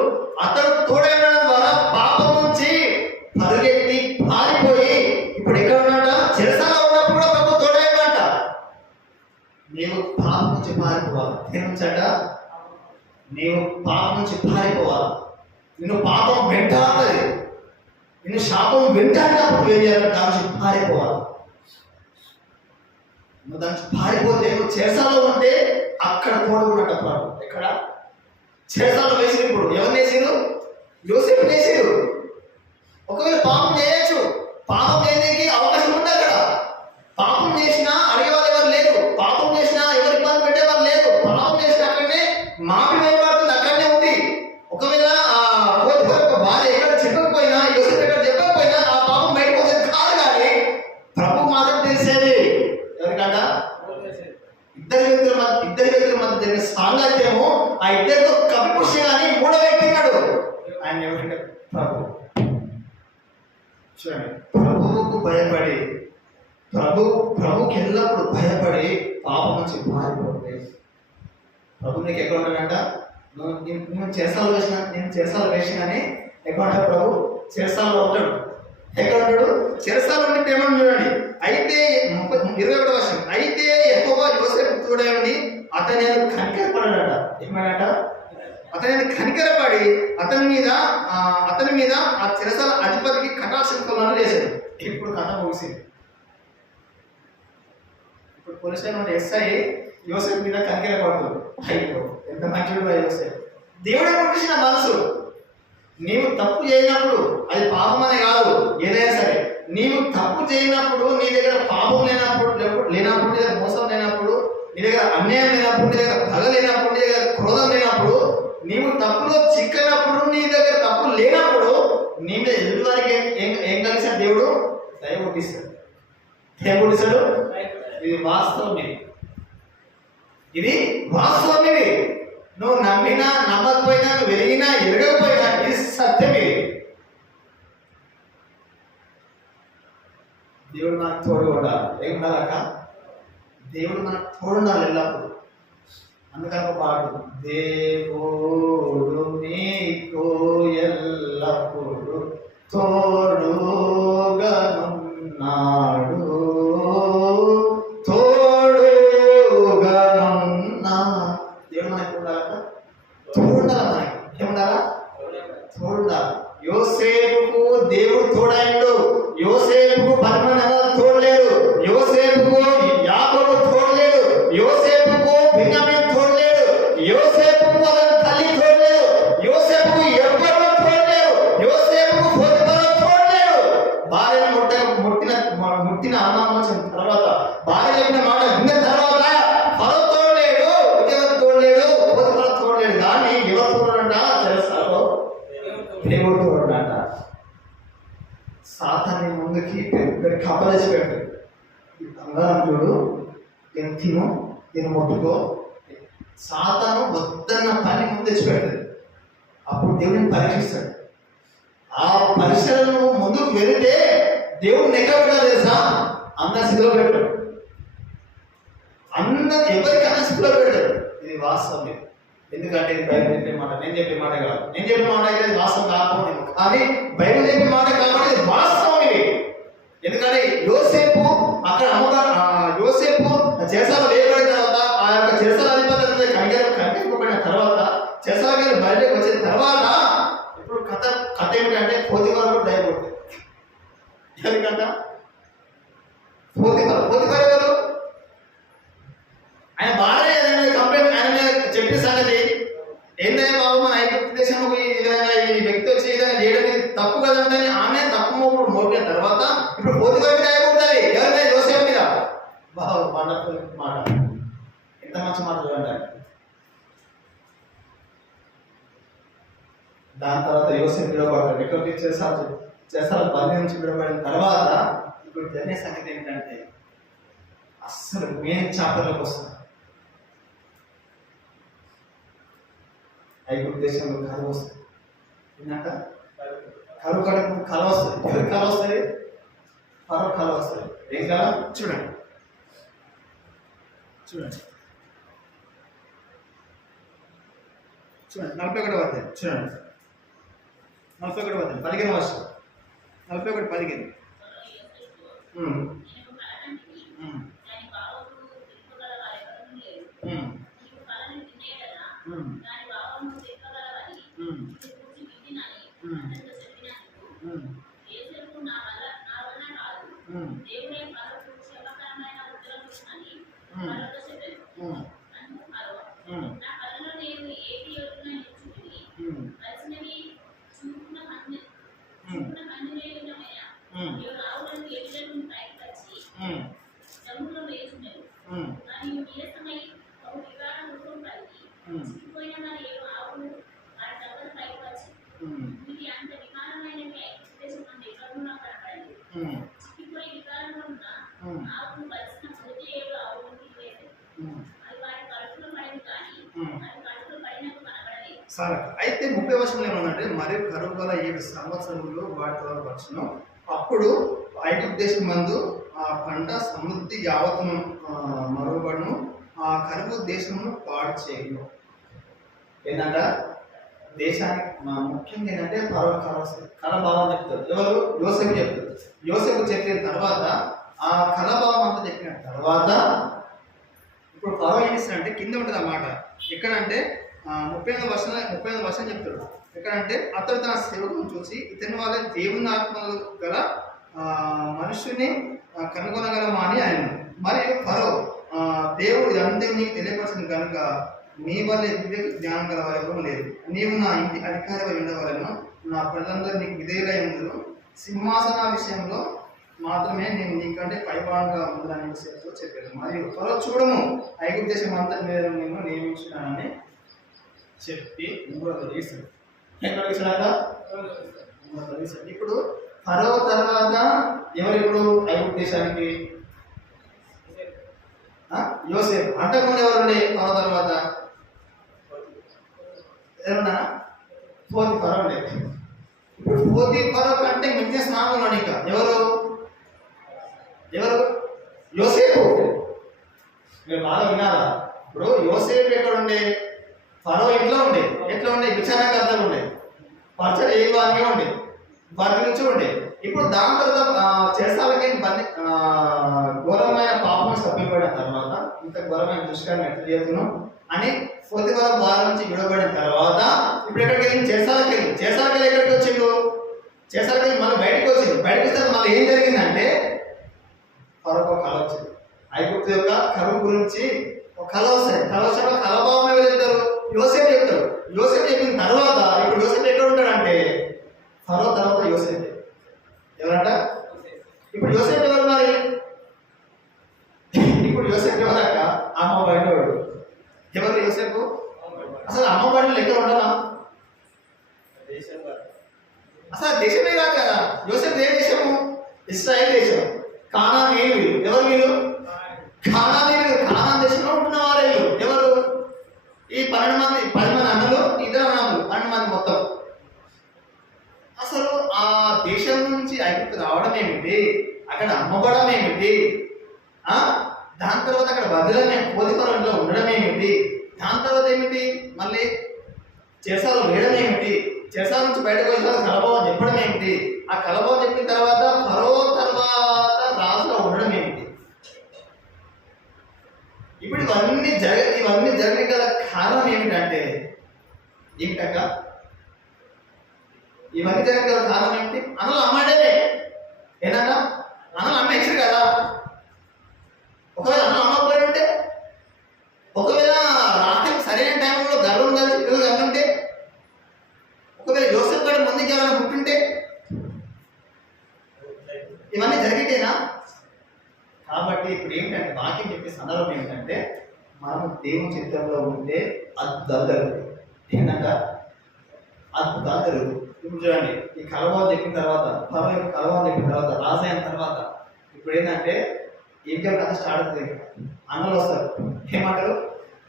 అతడు తోడై ఉండడం ద్వారా పాపం నుంచి పరుగెత్తి పారిపోయి ఇప్పుడు ఎక్కడ దేనించట నీవు పాపం నుంచి పారిపోవాలి. నిన్ను పాపం వెంటాడుతుంది, నిన్ను శాపం వెంటాడినప్పుడు ఏం చేయాలి? దాని నుంచి పారిపోవాలి. నువ్వు దాని నుంచి పారిపోతే నువ్వు చేసాలో ఉంటే అక్కడ తోడుకున్నట్టు ప్రభు. ఎక్కడ చేసాలో వేసినప్పుడు ఎవరు వేసారు? యోసేపు వేసారు. ఒకవేళ పాపం చేయొచ్చు, పాపం చేయడానికి అవకాశం ఉంది. అక్కడ పాపం చేసినా అడిగేవాళ్ళు ఎవరు లేదు, పాపం చేసినా ఎవరు ఇబ్బంది పెట్టేవారు లేదు. పాపం చేసిన అక్కడనే మాపి వేయబడుతుంది, అక్కడనే ఉంది. ఒకవేళ భార్య ఎక్కడ చెప్పకపోయినా, యోసేపు ఎక్కడ చెప్పకపోయినా ఆ పాపం బయటకు వచ్చేది కాదు. కానీ ప్రభు మాత్రం తెలిసేది. ఎవరికంట? ఇద్దరి వ్యక్తుల మధ్య జరిగిన సాంగత్యము ఆ ఇద్దరితో కపిపుష్టి కానీ మూడో వ్యక్తి ఉన్నాడు. ఆయన ఎవరంటే ప్రభు. చూడండి, ప్రభువుకు భయపడి, ప్రభుకి ఎల్లప్పుడు భయపడి పాపం నుంచి పారిపోతే ప్రభు నీకు ఎక్కడ ఉంటాడంట? నేను చేసాలు వేసినని ఎక్కడ ఉంటాడు ప్రభు? చెరసాలలో ఉంటాడు. ఎక్కడ ఉంటాడు? చెరసాల ఉంటే ఏమన్నా చూడండి. అయితే 21వ వర్షం, అయితే యెహోవా యోసేపు తోడై అతని కనికరపడాడట. ఏమన్నాడట? అతని కనికరపడి అతని మీద ఆ చెరసాల అధిపతికి కటాక్షంలో వేసాడు. ఇప్పుడు కథ ముగిసింది. ఇప్పుడు పోలీస్ స్టేషన్ ఉంటే ఎస్ఐ యోసేపు మీద కనికరపడుతుంది. అయ్యో ఎంత మంచిగా యోసేపు. దేవుడే పుట్టించిన మనసు. నీవు తప్పు చేయనప్పుడు, అది పాపం అనే కాదు, ఏదైనా సరే నీవు తప్పు చేయనప్పుడు, నీ దగ్గర పాపం లేనప్పుడు, నీ దగ్గర మోసం లేనప్పుడు, నీ దగ్గర అన్యాయం లేనప్పుడు, నీ దగ్గర పగ లేనప్పుడు, నీ దగ్గర క్రోధం లేనప్పుడు, నీవు తప్పులో చిక్కనప్పుడు, నీ దగ్గర తప్పు లేనప్పుడు నీ మీద ఎదుటివారికి ఏం కలిసాడు? దేవుడు దయ పుట్టిస్తాడు. ఏం పుట్టిస్తాడు? ఇది వాస్తవం. ఇది వాస్తవం. ఇది నువ్వు నమ్మినా నమ్మకపోయినా, నువ్వు వెలిగినా ఎరగకపోయినా ఇది సత్యం. ఇది దేవుడు మనకు తోడు ఉండాలి. ఏముండాలక? దేవుడు మనకు తోడు ఉండాలి ఎల్లప్పుడు. అందుకని ఒక పాట, దేవుడు నీకు ఎల్లప్పుడు తోడుగానున్నాడు, దేవుడు మనకు ఉండాలక? తోడు ఉండాలి. మనకి ఏముండాలా? తోడు ఉండాలి. యోసేపుకు దేవుడు తోడైండు. యోసేపుకు పరమనెవరు తోడలేరు. యోసేపుకు యాకోబు తోడలేడు. యోసేపుకు బెన్యామీను తోడలేడు. యోసేపుకు అతని తల్లి తోడలేడు. యోసేపుకు ఎవ్వరూ తోడలేరు. యోసేపుకు పోతిఫరు తోడలేడు. భార్యను ముట్టిన అన్నం వచ్చిన తర్వాత, భార్య చెప్పిన మాట విన్న తర్వాత ఫరో తోడలేడు. ఎవరు తోడలేడు? పోతిఫరు తోడలేడు. కానీ ఎవరు తోడంట? చెరసాలలో దేవుడు తోడంట. సాతాన్ని ముందుకి పెద్ద కప్పలేసి పెట్టాడు. ఈ బంగారం చూడు, నేను తిను, నేను ముట్టుకో. సాతాను వద్దన్న పని ముందు తెచ్చి పెడతాడు. అప్పుడు దేవుడిని పరీక్షిస్తాడు. ఆ పరీక్షలను ముందుకు వెళితే దేవుడిని ఎక్కడ పెట్టాలి తెలుసా? అందరి స్థితిలో పెట్టాడు. ఎవరికైనా స్థితిలో పెట్టాడు. ఇది వాస్తవం. ఎందుకంటే ఇది బైబిల్ చెప్పే మాట, నేను చెప్పే మాట కాదు. నేను చెప్పే మాట అయితే వాస్తవం కాకపోలేదు, కానీ బైబిల్ చెప్పే మాట కాబట్టి ఇది వాస్తవం. ఇది ఎందుకంటే యోసేపు అక్కడ యోసేపు చెరసాల వేయబడిన తర్వాత, ఆ యొక్క చెరసాల అధిపతి కనికరింపబడిన తర్వాత, చెరసాల గారి బయటకు వచ్చిన తర్వాత ఇప్పుడు కథ ఏమిటంటే పోతిఫరు కూడా దయపడుతుంది. ఎందుకంట పోతిఫరు ఎవరు? ఆయన భార్య కంప్లైంట్ ఆయన మీద చెప్పిన సంగతి ఏంటంటే, బాబు మన ఐగుప్తు దేశంలో ఈ విధంగా ఈ వ్యక్తి వచ్చి ఈ విధంగా చేయడం తప్పు కదంటే ఆమె తప్పు మోపిన తర్వాత ఇప్పుడు పోతిఫరు దయపడుతుంది. ఎవరి మీద? యోసేపు మీద. బాబు వండర్ఫుల్ మాట, ఎంత మంచి మాట చూడండి. దాని తర్వాత యోసేపు విడవబడతాడు. ఎక్కడికి చేసాల బంధి నుంచి విడవబడిన తర్వాత ఇప్పుడు జరిగే సంగతి ఏంటంటే, అస్సలు మెయిన్ చాప్టర్లోకి వస్తుంది. ఐగుప్తు దేశంలో కరువు వస్తుంది. విన్నాక కరువు కడుపు కల వస్తుంది. ఎవరికి కల వస్తుంది? ఫరో కల వస్తుంది. ఏం కల? చూడండి 41వ అధ్యాయం చూడండి. 41వ అధ్యాయం 15వ వర్షం. 41:15. ఆవును తెప్పగలవని ఉమ్, చూసి వింటినని ఉమ్, అతనితో చెప్పినందుకు ఉమ్, యోసేపు నా వలన కాదు, ఉమ్, దేవుడే ఫరోకు క్షేమకరమైన ఉత్తరం ఇమ్మని ఉమ్, ఫరోతో చెప్పాను. ఉమ్, అందుకు ఫరో, ఉమ్, నా కలలో నేను ఏటి యోచన నిల్చుకుని ఉమ్, కలిసినవి చూపున ఉమ్, కన్నులేయడమయ్యా. ఉమ్, 7 ఆవులను ఎదుటను పైకి వచ్చి ఉమ్, జమ్ములో వేయుచున్నవి. ఉమ్, మరియు నీరసమై బహు వికారం రూపం కలిగి ఉమ్, చిక్కిపోయిన మరి 7 ఆవులు వారి దగ్గర పైకి వచ్చి, ఉమ్, ఇవి అంత వికారమైనవి దేశం నుండి ఎక్కడూ నాకు కనపడలేదు. ఉమ్, చిక్కిపోయి వికారంలో ఉన్న ఉమ్, ఆవులు కలిసిన మొదటి 7 ఆవులను తీసివేశారు. ఉమ్. అది వారి కడుపులో పడింది కానీ అది కడుపులో పడినట్టు కనపడలేదు. సరే, అయితే 30 వర్షంలో ఏమన్నంటే మరియు కరువు గల 7 సంవత్సరములు వాటి ద్వారా వచ్చును. అప్పుడు ఐగుప్తు దేశం మందు ఆ పంట సమృద్ధి యావత్తును మరుగుబడును, ఆ కరువు దేశమును పాడు చేయను. ఏంటంట దేశానికి ముఖ్యంగా ఏంటంటే కలభావం చెప్తారు. ఎవరు? యోసేపు చెప్తారు. యోసేపు చెప్పిన తర్వాత ఆ కలభావం అంతా చెప్పిన తర్వాత ఇప్పుడు ఫరో ఏం చేస్తాడంటే కింద ఉంటుంది అన్నమాట. ఎక్కడంటే 35 వర్షం చెప్తాడు. ఎక్కడంటే అతడు తన సేవకులను చూసి ఇతని వాళ్ళ దేవుని ఆత్మలు గల మనుషుని కనుగొనగలమా అని ఆయన. మరియు ఫరో, దేవుడు ఇదంతా నీకు తెలియపరచింది కనుక నీ వల్ల వివేక జ్ఞానం గల వారు లేదు. నీవు నా ఇంటి అధికారి ఉండవలను, నా ప్రజలందరూ నీకు విధేయులై ఉండరు. సింహాసన విషయంలో మాత్రమే నేను నీకంటే పైభాగంగా ఉందని విషయంతో చెప్పాను. మరియు ఫరో చూడము, ఐగుప్తు దేశం అంతా మీద నేను నియమించినానని చెప్పి తీసాడు. ఎక్కడ తీసాక ఇప్పుడు ఫరో తర్వాత ఎవరు ఇప్పుడు ఐగుప్తు దేశానికి? యోసేపు. అంతకుముందు ఎవరుండే ఫరో తర్వాత? ఎవరున్నా? పోతీఫర్ ఉండే. ఇప్పుడు పోతీఫర్ కంటే మించిన స్నానం ఇంకా ఎవరు? యోసేపు. మీరు బాగా వినాలా? ఇప్పుడు యోసేపు ఎక్కడ ఉండే? ఫరో ఎట్లా ఉండే? విచారణకర్తగా ఉండే, పరచడి ఏ వారిగా ఉండే, వారి నుంచి ఉండే. ఇప్పుడు దాని తర్వాత చేసాలకి ఘోరమైన పాపం తప్పిపడిన తర్వాత, ఇంత ఘోరమైన దుష్కర్మ ఎట్లా చేస్తున్నాం అని పోతీఫర్ వారి నుంచి విడబడిన తర్వాత ఇప్పుడు ఎక్కడికి వెళ్ళి చేసాలకి ఎక్కడికి వచ్చిండు? చేసాలకి మళ్ళీ బయటకు వచ్చింది. బయటకు వస్తే మళ్ళీ ఏం జరిగిందంటే ఫరోకు కళ వచ్చింది. ఐగుప్తు యొక్క కరువు గురించి ఒక కళ వస్తాయి. కళ వచ్చిన కళభావం ఎవరు చెప్తారు? యోసేపు చెప్తారు. యోసేపు చెప్పిన తర్వాత ఇప్పుడు యోసేపు ఎక్కడ ఉంటాడంటే ఫరో తర్వాత యోసేపు. ఎవరంట? ఇప్పుడు యోసేపు ఎవరు మరి? ఇప్పుడు యోసేపు ఎవరక్క? అమ్మ బడినవాడు. ఎవరు యోసేపు? అసలు అమ్మ బడిలో ఎక్కడ ఉండాలా? అసలు దేశమే కాదు కదా. యోసేపు ఏ దేశము? ఇశ్రాయేల్ దేశం. కానానీయులు వీళ్ళు. ఎవరు వీళ్ళు? కానానీయులు. కానాన్ దేశంలో ఉంటున్న వారు వీళ్ళు. ఎవరు? ఈ 10 మంది అన్నలు, ఇద్దరు అన్నలు, 12 మంది మొత్తం. అసలు ఆ దేశం నుంచి ఐగుప్తు రావడం ఏమిటి? అక్కడ అమ్మబడం ఏమిటి? దాని తర్వాత అక్కడ బదులనే పోతీఫరులో ఉండడం ఏమిటి? దాని తర్వాత ఏమిటి? మళ్ళీ చెరసాలు వేయడం ఏమిటి? చెరసాల నుంచి బయటకు వచ్చిన కలభావం చెప్పడం ఏమిటి? ఆ కలభావం చెప్పిన తర్వాత ఫరో తర్వాత రాజులో ఉండడం ఏమిటి? ఇప్పుడు ఇవన్నీ జరగగల కారణం ఏమిటంటే ఏంటక్క? ఇవన్నీ జరగగల కారణం ఏమిటి? అన్నలు అమ్మాడే. ఏదన్నా అన్నలు అమ్మేసారు కదా. ఒకవేళ అన్నలు అమ్మకపోయి ఉంటే, ఒకవేళ రాత్రికి సరైన టైంలో గర్వం కలిసి పిల్లలు కనుంటే, ఒకవేళ యోసేపు గారి ముందుకు ఏమైనా పుట్టుంటే ఇవన్నీ జరిగితేనా? కాబట్టి ఇప్పుడు ఏమిటంటే వాక్యం చెప్పే సందర్భం ఏమిటంటే మనం దేవుని చిత్రంలో ఉంటే అద్భుతాలు జరుగుతాయి. ఏంటంటే అద్భుతాలు జరుగుతాయి. ఇప్పుడు చూడండి, ఈ కలభావం చెప్పిన తర్వాత, కలభావం చెప్పిన తర్వాత, రాజు అయిన తర్వాత ఇప్పుడు ఏంటంటే ఇంకా కథ స్టార్ట్ అవుతుంది. అన్నలు వస్తారు. ఏమంటారు?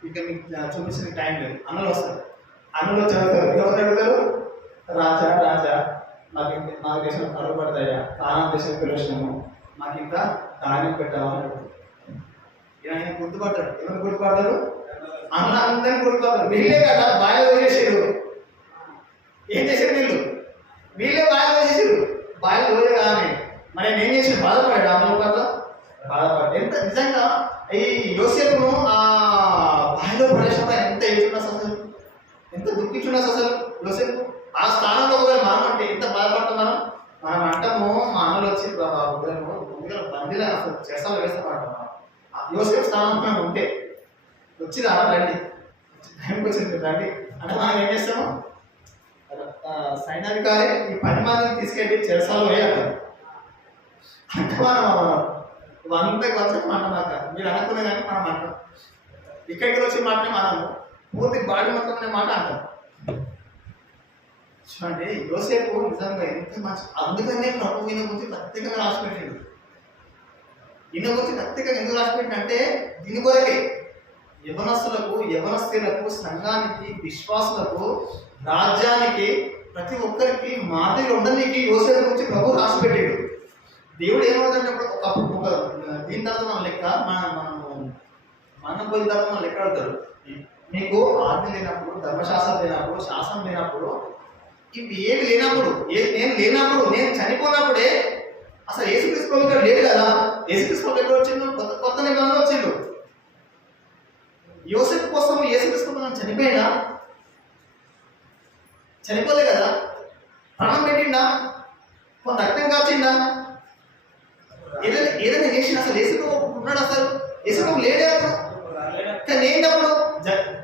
ఇంకా మీకు చూపించిన టైం లేదు. అన్నలు వస్తారు. అన్నలు వచ్చి అడుగుతారు. ఎవరు అడుగుతారు? రాజా నాకు దేశం కరువు పడతాయా? కానాన్ దేశం పిలుస్తున్నాము, మాకు ఇంకా ధాన్యం పెట్టామని అడుగుతారు. ఆయన గుర్తుపడతాడు. ఎవరు గుర్తుపడతారు? అన్న అందరినీ గుర్తుపడతారు. వీళ్ళే కదా బాగా వదిలేసారు. ఏం చేశారు వీళ్ళే బాగా వదిలేసారు. బాగా రోజు కానీ మరి నేను ఏం చేసిన? బాధపడాడు. అమ్మల పట్ల బాధపడ్డాడు. ఎంత నిజంగా ఈ యోసేపును ఆ బాయిలో పడేసిన ఎంత ఏడుస్తున్నా అసలు ఎంత దుఃఖం దుఃఖించుండ అసలు యోసేపు. ఆ స్థానంలో ఒకవేళ మనం అంటే ఎంత బాధపడుతున్నాం. మనం అంటాము మా అన్నలు వచ్చి ముందుగా బందీలో అసలు చేసాలు వేస్తామంటాం. యోసేపు స్థానం మనం ఉంటే వచ్చి రండి, టైంకి వచ్చింది రండి అంటే మనం ఏం చేస్తాము, సైనాధికారి ఈ 10 మందిని తీసుకెళ్ళి చెరసాలలో వేయాలి అంటే మనం వందకి వచ్చి మాట్లాడాక మీరు అనుకునే కానీ మనం అంటాం. ఇక్కడికి వచ్చి మాట మనము పూర్తి బాడీ మొత్తం అనే మాట అంటాం. చూడండి యోసేపు నిజంగా ఎంత మంచి. అందుకనే ప్రభు ఈయన గురించి ప్రత్యేకంగా రాసిపెట్టిండు. ఈయన గురించి ప్రత్యేకంగా ఎందుకు రాసిపెట్టిందంటే దీని కొరకే యవనస్తులకు, యవనస్తులకు, సంఘానికి, విశ్వాసులకు, రాజ్యానికి, ప్రతి ఒక్కరికి మాదిరి ఉండడానికి యోసేపు గురించి ప్రభు రాసిపెట్టాడు. దేవుడు ఏమవుతాడంటే ఒక దీని తర్వాత మన లెక్క మనం పోయిన తర్వాత మన లెక్క అడుగుతాడు. మీకు ఆజ్ఞ లేనప్పుడు, ధర్మశాస్త్రం లేనప్పుడు, శాసనం లేనప్పుడు, ఇవి ఏమి లేనప్పుడు, నేను లేనప్పుడు, నేను చనిపోయినప్పుడే అసలు యేసుక్రీస్తు ఇక్కడ లేడు కదా. యేసుక్రీస్తు ఎక్కడ వచ్చిండు? కొత్త నిబంధనలో వచ్చిండు. యోసేపు కోసం యేసుక్రీస్తు మనం చనిపోయినా? చనిపోలే కదా. ప్రాణం పెట్టిండా? కొంత రక్తం కాచిండా? ఏదైనా చేసిన అసలు యేసుకు ఉన్నాడు? అసలు యేసుకు లేడే అప్పుడు. కానీ లేనప్పుడు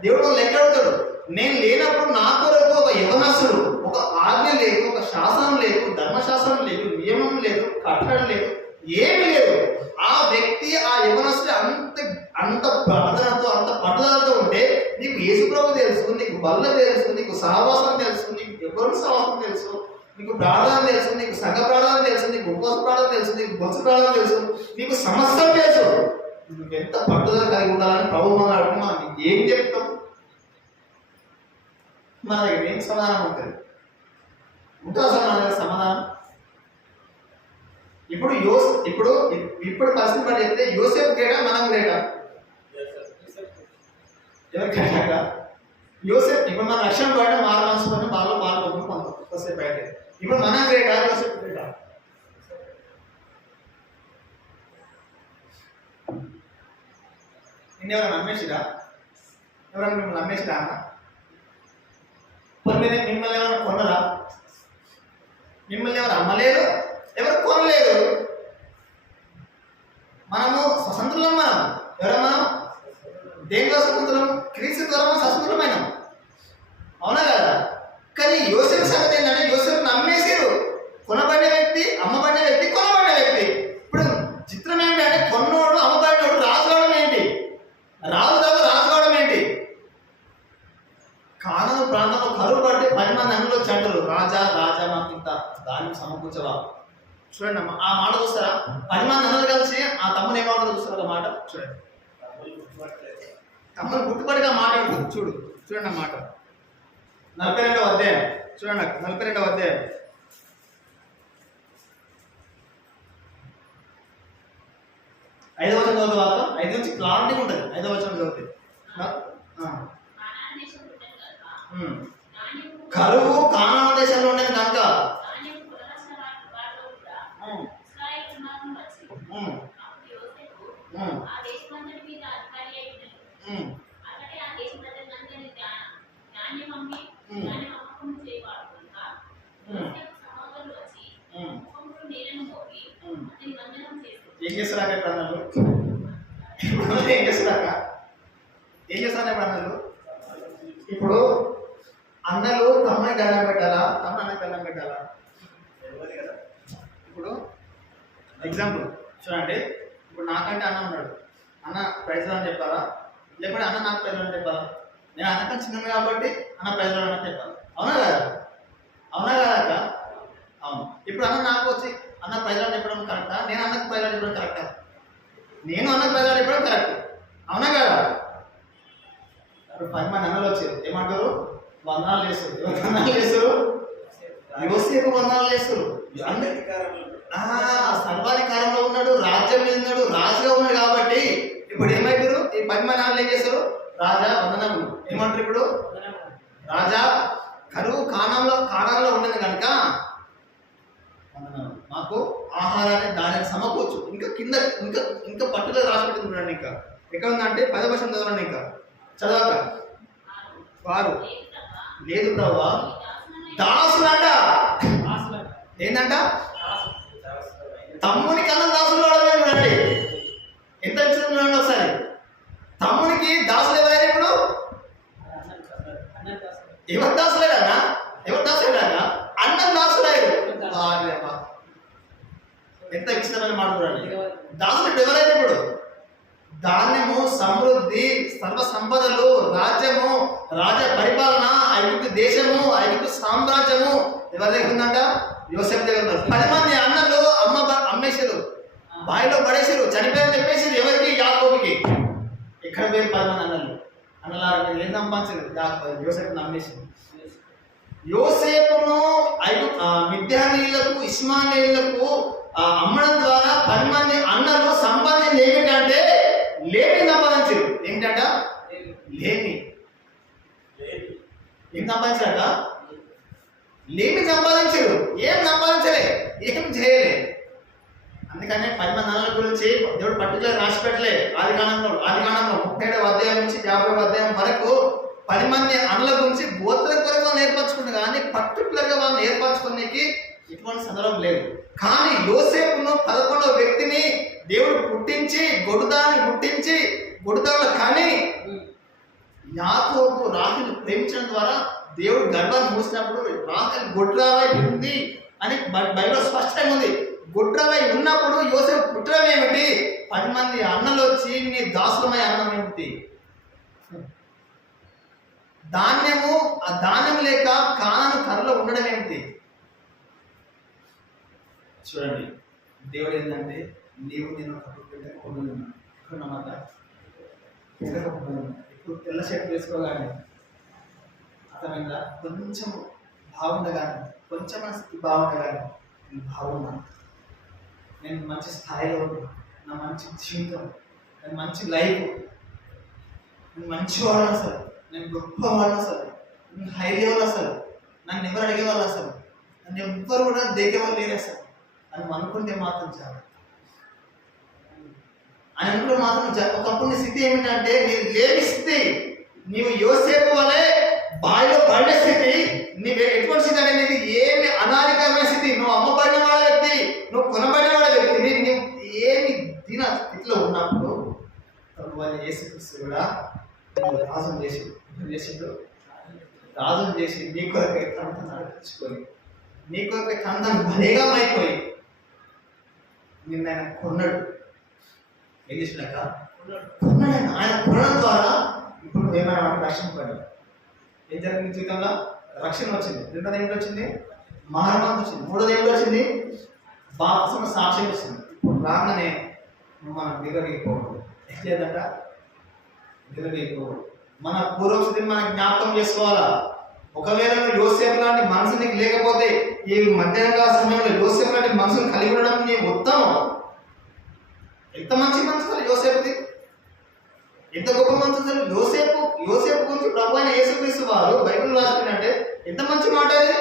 దేవుడు లెక్క అడుగుతాడు. నేను లేనప్పుడు నా కొరకు ఒక యవనస్తుడు, ఒక ఆజ్ఞ లేదు, ఒక శాసనం లేదు, ధర్మశాస్త్రం లేదు, నియమం లేదు, కట్టడం లేదు, ఏమి లేదు. ఆ వ్యక్తి, ఆ యవనస్తుడు అంత ప్రార్థనతో, అంత పట్టుదలతో ఉంటే నీకు యేసుప్రభు తెలుసు, నీకు బల్ల తెలుసు, నీకు సహవాసం తెలుసు, నీకు ఎవరి సహవాసం తెలుసు, నీకు ప్రార్థన తెలుసు, నీకు సంఘ ప్రార్థన తెలుసు, నీకు ఉపవాస ప్రార్థన తెలుసు, నీకు బొత్స ప్రార్థన తెలుసు, నీకు సమస్తం తెలుసు. నువ్వు ఎంత పట్టుదల కలిగి ఉండాలని ప్రభు మాట్లాడుతూ మనం ఏం చెప్తాం? మన దగ్గర ఏం సమాధానం ఉంటుంది? ఉంటుంది అసలు మన దగ్గర సమాధానం? ఇప్పుడు పరిస్థితి పడి చెప్తే యోసేపు గ్రేటా, మనం గ్రేటా? ఎవరు గ్రేటా? యోసేపు ఇప్పుడు మన రక్షణ బయట మారు మనసు పని బాగా మారిపోతుంది కొంతసేపు అయితే. ఇప్పుడు మనం గ్రేటా, యోసేపు గ్రేటా? ఎవరైనా నమ్మేసిరా? ఎవరైనా మిమ్మల్ని నమ్మేసిరా అన్న? మిమ్మల్ని ఎవరైనా కొనరా? మిమ్మల్ని ఎవరు అమ్మలేరు, ఎవరు కొనలేరు. మనము స్వతంత్రులం. మనం దేనిలో స్వతంత్రం? క్రీస్తు ద్వారా మనం స్వతంత్రమైనాం. అవునా కదా? కానీ యోసేపు సంగతి ఏంటంటే యోసేపు నమ్మేసారు. కొనబడిన వ్యక్తి, అమ్మబడిన వ్యక్తి, కొనబడిన వ్యక్తి. ఇప్పుడు చిత్రం ఏంటంటే కొన్నోడు, అమ్మబడినోడు రాజు కావడం ఏంటి? రాజు కావడం ఏంటి? కానాను ప్రాంతంలో కరువు పడితే 10 మంది అన్నులు వచ్చి అంటారు, రాజా రాజా మాకు ఇంత దాన్ని సమకూర్చవా. చూడండి ఆ మాట చూస్తారా? 10 మంది అన్నలు కలిసి ఆ తమ్ముని ఏమాటో చూస్తారు ఆ మాట. చూడండి తమ్ముని గుర్తుపడిగా మాట్లాడుతుంది. చూడండి ఆ మాట 42వ అధ్యాయం. చూడండి 42వ అధ్యాయం 5వ వచనం చదువుతావా? 5 నుంచి క్లారిటీగా ఉంటుంది. 5వ వచనం చదివితే కరువు కానాను దేశంలో ఉండేది కనుక ఏం చేస్తారా ప్రాణాలు? ఏం చేస్తారా ప్రాణాలు? ఇప్పుడు అన్నలు తమ్ముని దండం పెట్టాలా, తమ్ముడు అన్నకి దండం పెట్టాలా? ఇప్పుడు ఎగ్జాంపుల్ చూడండి. ఇప్పుడు నాకంటే అన్న ఉన్నాడు, అన్న ప్రైజ్ అని చెప్పాలా, లేకపోతే అన్న నాకు ప్రైజ్ అని చెప్పాలా? నేను అన్నకన్నా చిన్నది కాబట్టి అన్న ప్రైజ్ అని చెప్పాలి. అవునా కదా? అవును. ఇప్పుడు అన్న నాకు వచ్చి అన్న ప్రైజ్ అని చెప్పడం కరెక్టా? నేను అన్నకు ప్రైజ్ అని చెప్పడం కరెక్టా? నేను అన్నకు ప్రైజ్ అని చెప్పడం కరెక్ట్. అవునా కదా? ఇప్పుడు 10 మంది అన్నలు వచ్చారు, ఏమంటారు? వందనాలు చేస్తారు. యోసేపు వందనాలు చేస్తారు. సర్వాధికారంలో ఉన్నాడు, రాజ్యం మీద ఉన్నాడు, రాజుగా ఉన్నాడు కాబట్టి ఇప్పుడు ఏమైతారు? ఈ 10 మంది అన్నలు ఏం చేస్తారు? రాజా వందనములు ఏమంటారు? ఇప్పుడు రాజా కరువు కాణంలో ఉండదు కనుక వందనాలు, మాకు ఆహారాన్ని దానికి సమకూర్చు. ఇంకా పట్టుదల రాసిపెట్టింది చూడండి. ఇంకా ఎక్కడ ఉందంటే 10వ వచనం చదవండి. ఇంకా చదవక వారు లేదు ప్రభువా. దాసులంట. ఏంటంట? తమ్మునికి అన్న దాసులు చూడండి. ఎంత చూడండి ఒకసారి. తమ్మునికి దాసులు ఎవరైనా ఇప్పుడు? ఎవరు దాసులేడన్నా? ఎవరు దాసులేడన్నా? అన్నం దాసులేడు. ఎంత ఇష్టమైన మాట చూడండి. దాసులు ఎవరైనా ఇప్పుడు? ధాన్యము, సమృద్ధి, సర్వ సంపదలు, రాజ్యము, రాజ పరిపాలన, ఐగుప్తు దేశము, ఐగుప్తు సామ్రాజ్యము ఎవరి దగ్గర ఉందంట? యోసేపు దగ్గర ఉన్నారు. 10 మంది అన్నలు అమ్మేశారు, బావిలో పడేసారు, చనిపోయారని చెప్పేసారు. ఎవరికి? యాకోబుకి. ఎక్కడ పోయి 10 మంది అన్నలారా మీరు ఏం సంపాదించారు? యోసేపుని అమ్మేసారు. యోసేపును మిద్యానీయులకు, ఇష్మాయేలీయులకు అమ్మడం ద్వారా 10 మంది అన్నలు సంపాదించింది ఏమిటంటే లేమి సంపాదించారు. ఏమిటంట? లేమి. ఏం సంపాదించాక? లేమి సంపాదించారు. ఏం సంపాదించలే, ఏం చేయలే. అందుకనే 10 మంది అన్నల గురించి దేవుడు పర్టికులర్ రాసి పెట్టలే. ఆదికాండంలో 37వ అధ్యాయం నుంచి 50వ అధ్యాయం వరకు 10 మంది అన్నల గురించి గోత్రం కొరకు నేర్పరచుకుంది, కానీ పర్టికులర్గా వాళ్ళని ఏర్పరచుకోనికి ఎటువంటి సందర్భం లేదు. కానీ యోసేపును 11వ వ్యక్తిని దేవుడు పుట్టించి గొడుదాన్ని కానీ యాకోబు రాహేలు ప్రేమించడం ద్వారా దేవుడు గర్భాన్ని మూసినప్పుడు రాహేలు గొడ్రావై ఉంది అని బైబిల్లో స్పష్టంగా ఉంది. గొడ్రావై ఉన్నప్పుడు యోసేపు పుట్టడం ఏమిటి? 10 మంది అన్నలు వచ్చి నీ దాసులమై అన్నం ఏమిటి? ధాన్యము, ఆ ధాన్యం లేక కానాను కర్రలో ఉండడం ఏమిటి? చూడండి, దేవుడు ఏంటంటే నీవు నేను ఇప్పుడు తెల్ల షర్ట్ వేసుకోగానే అర్థమైందా? కొంచెం బాగుండగానే, కొంచెం మన స్థితి బాగుండగానే నేను బాగున్నా, నేను మంచి స్థాయిలో ఉన్నా, నా మంచి జీవితం, నేను మంచి లైఫ్, నేను మంచివాడు, అసలు నేను గొప్పవాడు, అసలు నేను హై లెవెల్, అసలు నన్ను ఎవరు అడిగేవాళ్ళు, అసలు నన్ను ఎవ్వరు కూడా దిగేవాళ్ళు లేరు అసలు అని అనుకుంటే మాత్రం చాలు. అని అనుకుంటే మాత్రం చాలు. ఒకప్పుడు నీ స్థితి ఏమిటంటే నీవు లేని స్థితి, నీవు యోసేపు వలె బావిలో పడిన స్థితి, నీవు ఎటువంటి స్థితి అనేది ఏమి అనాధికమైన స్థితి. నువ్వు అమ్మబడిన వాడ వ్యక్తి, నువ్వు కొనబడిన వాడ వ్యక్తివి, నువ్వు ఏమి దీన స్థితిలో ఉన్నప్పుడు వాళ్ళు యేసుక్రీస్తు కూడా రాజును చేసి నీ కొరకై తనను నడిపించుకొని, నీ కొరకై తనను బలేగమైపోయి నిన్న ఆయన కొన్నాడు. ఏం చేసినాక కొన్నాడు. ఆయన కొనడం ద్వారా ఇప్పుడు ఏమైనా రక్షణ పడింది. ఏం జరిగింది? జీవితంలో రక్షణ వచ్చింది. రెండోది ఏమిటి వచ్చింది? మహారమం వచ్చింది. మూడోది ఏమిటి వచ్చింది? బాప్తిస్మ సాక్ష్యం వచ్చింది. ఇప్పుడు రాగానే మనం నిలబడిపోవడం ఏం లేదంట, నిలబడిపోవడం. మన పూర్వస్థితిని మనం జ్ఞాపకం చేసుకోవాలా. ఒకవేళ యోసేపు లాంటి మనసు నీకు లేకపోతే, ఈ మధ్యాహ్న సమయంలో యోసేపు లాంటి మనసును కలిగి ఉండడం నీ ఉత్తమం. ఎంత మంచి మనసు యోసేపుది, ఎంత గొప్ప మనసు. యోసేపు గురించి ప్రభు అయిన యేసుక్రీస్తు వారు బైబిల్ రాసుకున్నట్టే ఎంత మంచి మాట అది.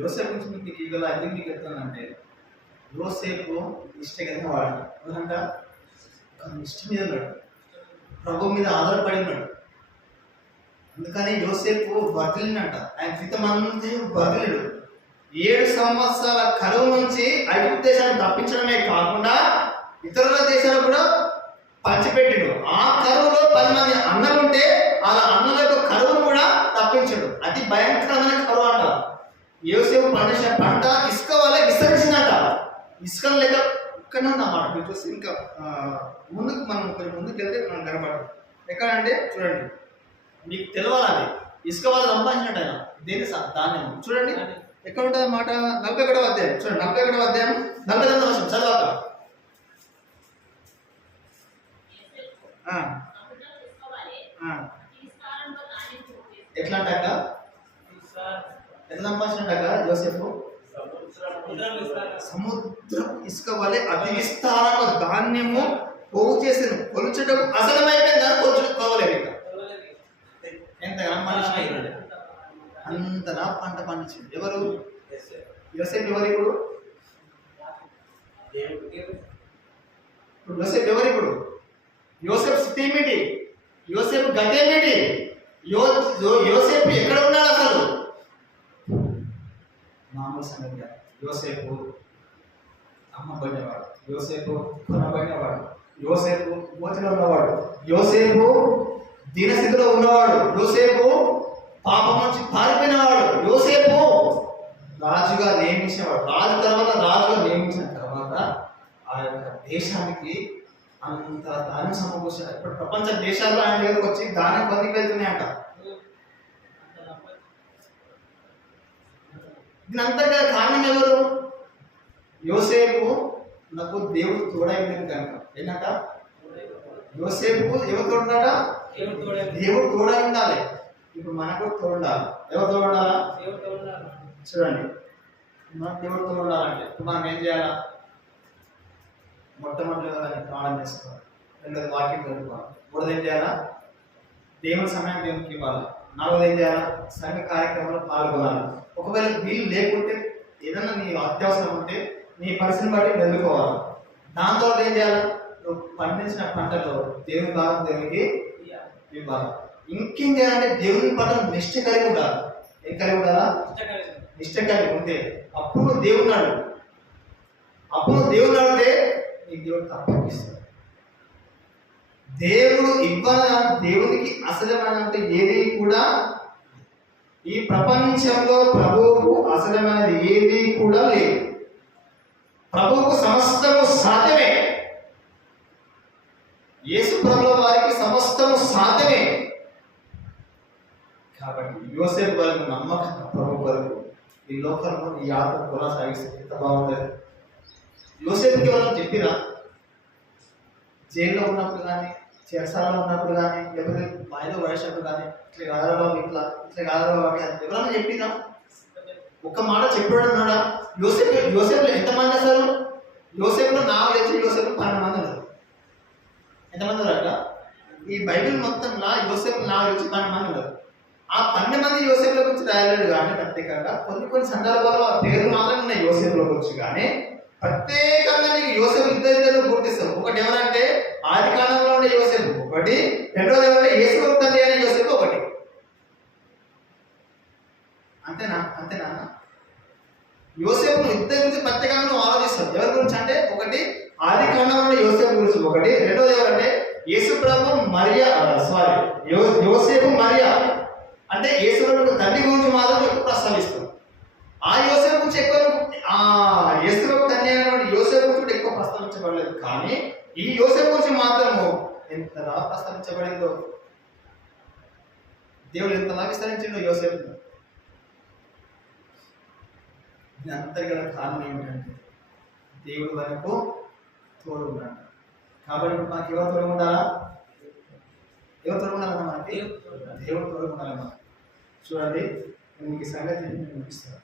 యోసేపు గురించి మీకు ఇవాళ ఎందుకు మీకు చెప్తానంటే, యోసేపు ఇష్టంగా వాడు ఎందుకంట ఇష్టం మీద ఉన్నాడు, ప్రభు మీద ఆధారపడి ఉన్నాడు. అందుకని యోసేపు బదిలినట. ఆయన క్రితమంతా బదిలీడు. 7 సంవత్సరాల కరువు నుంచి ఐగుప్తు దేశాన్ని తప్పించడమే కాకుండా ఇతరుల దేశాలు కూడా పంచిపెట్టిడు. ఆ కరువులో 10 మంది అన్నలు ఉంటే అలా అన్నల యొక్క కరువును కూడా తప్పించడు. అతి భయంకరమైన కరువు అంట. యోసేపు పండించిన పంట ఇసుక వల్ల విస్తరించిందట. ఇసుక లేక ఇక్కడనే ఉందన్నమాట. మీరు చూస్తే ఇంకా ముందుకు మనం కొంచెం ముందుకు వెళ్తే మనం కనపడదు. ఎక్కడంటే చూడండి, మీకు తెలవాలి ఇసుక వల్ల సంపాదించినట్టు ఆయన దేని ధాన్యం. చూడండి ఎక్కడ ఉంటుంది అన్నమాట. 41వ అధ్యాయం చూడండి. 41వ అధ్యాయం 49వ వచనం చదవక. ఎట్లా అంటాక, ఎట్లా సంపాదించినట్టాక యోసేపు సముద్రం ఇసుక వలె అతి విస్తారంగా ధాన్యము పోగు చేసిన కొలుచటకు అసలమైపోయింది. దాన్ని కొలుచుకోవలేదు. ఇక ఎంతగా మనిషి అంతనా పంట పండించింది. ఎవరు? యోసేపు. ఎవరు? ఇప్పుడు ఇప్పుడు యోసేపు ఎవరు? ఇప్పుడు యోసేపు స్థితి ఏమిటి? యోసేపు గతి ఏమిటి? యోసేపు ఎక్కడ ఉన్నాడు అసలు? మామూలు సంగతి కాదు. యోసేపు అమ్మబడినవాడు, యోసేపు కొనబడినవాడు, యోసేపు మోచలో ఉన్నవాడు, యోసేపు దీనస్థితిలో ఉన్నవాడు, యోసేపు పాపం నుంచి పారిపోయినవాడు, యోసేపు రాజుగా నియమించినవాడు. రాజుగా నియమించిన తర్వాత ఆ యొక్క దేశానికి అంత దానం సమకూర్చారు. ఇప్పుడు ప్రపంచ దేశాల్లో ఆయన దగ్గరకు వచ్చి దానం పొందికి వెళ్తున్నాయంట. దీని అంతగా కారణం ఎవరు? యోసేపు నాకు దేవుడు తోడైంది కనుక. ఏంటంట? యోసేపు ఎవరు తోడున్నాడా? దేవుడు తోడై ఉండాలి. ఇప్పుడు మనకు తోడు ఉండాలి. ఎవరు తోడు ఉండాలా? చూడండి, మనకు దేవుడు తోడు ఉండాలంటే ఇప్పుడు మనం ఏం చేయాలా? మొట్టమొదటిగా దాన్ని ప్రాణం చేసుకోవాలి. రెండోది వాక్యం చదువుకోవాలి. మూడోది ఏం చేయాలా? దేవుని సమయం దేవునికి ఇవ్వాలి. నాలుగోది ఏం చేయాలా? సంఘ కార్యక్రమంలో పాల్గొనాలి. ఒకవేళ వీలు లేకుంటే ఏదన్నా నీ అత్యవసరం ఉంటే నీ పరిస్థితిని బట్టి వెళ్ళుకోవాలి. దాంతో ఏం చేయాలి? నువ్వు పండించిన పంటలో దేవుని భాగం దేవునికి ఇవ్వాలి. ఇంకేం చేయాలంటే దేవుని పట్ల నిష్ట కలిగి ఉండాలి. ఏం కలిగి ఉండాలా? నిష్ట కలిగి ఉంటే అప్పుడు నువ్వు దేవుని అడుగు. అప్పుడు నువ్వు దేవుని అడిగితే నీకు దేవుడు తప్పకిస్తాడు. దేవుడు దేవునికి అసలమైనంటే ఏది కూడా ఈ ప్రపంచంలో ప్రభువుకు అసలమైనది ఏది కూడా లేదు. ప్రభువుకు సమస్తము సాధ్యమే. యేసు ప్రభువుల వారికి సమస్తము సాధ్యమే. కాబట్టి యోసేపు వరకు నమ్మకం ప్రభు వరకు ఈ లోకంలో ఈ యాత్ర కొనసాగిస్తే ఎంత బాగుంటుంది. యోసేపుకి మనం చెప్పినా జైల్లో ఉన్నప్పుడు కానీ, చెరసాలలో ఉన్నప్పుడు కానీ, లేకపోతే వాయిదా వయసప్పుడు కానీ, ఇట్లా కాదరబాబు ఇట్లా కాదరబాబు అని ఎవరన్నా చెప్పినా ఒక్క మాట చెప్పాడు అన్నాడా? యోసేపులో ఎంతమంది అసలు? యోసేపులో నాకు తెలిసి యోసేపులో 12 మంది ఉన్నారు. ఎంతమంది ఉన్నారు అట్లా? ఈ బైబిల్ మొత్తంలో యోసేపు నాకు తెలిసి 12 మంది ఉన్నారు. ఆ 12 మంది యోసేపుల గురించి రాయలేడు కానీ ప్రత్యేకంగా కొన్ని సందర్భాల్లో ఆ పేర్లు మాత్రమే ఉన్నాయి యోసేపుల గురించి. కానీ ప్రత్యేకంగా నీకు యోసేపు ఇద్దరు గుర్తిస్తాం. ఒకటి ఎవరంటే ఆది కాలంలో ఉండే యోసేపు ఒకటి, రెండోది ఎవరంటే యేసు తండ్రి అనే యోసేపు ఒకటి. అంతేనా? యోసేపు ఇద్దరి గురించి ప్రత్యేకంగా నువ్వు ఆలోచిస్తావు. ఎవరి గురించి అంటే ఒకటి ఆది కాలంలో ఉండే యోసేపు గురించి ఒకటి, రెండోది ఎవరంటే యేసు ప్రభు యోసేపు మరియా అంటే యేసు ప్రభు తండ్రి గురించి మాత్రం ఎక్కువ ప్రస్తావిస్తాం. ఆ యోసేపు గురించి ఎక్కువ యేసు ప్రభు తండ్రి అయినటువంటి యోసేపు గురించి ఎక్కువ ప్రస్తావించబడలేదు. కానీ ఈ యోసేపు గురించి మాత్రము ఎంతలా ప్రస్తావించబడిందో, దేవుడు ఎంతలా విస్తరించిందో యోసేపు. దీని అంతర్గత కారణం ఏమిటంటే దేవుడు వరకు తోడు ఉన్నాడు. కాబట్టి ఇప్పుడు మనకి ఎవరు తోడు ఉండాలా? ఎవరు తోడు ఉండాలన్నా? మనకి దేవుడు తోడు ఉండాలన్నా. చూడండి, నేను మీకు సంగతి నేను చూపిస్తాను.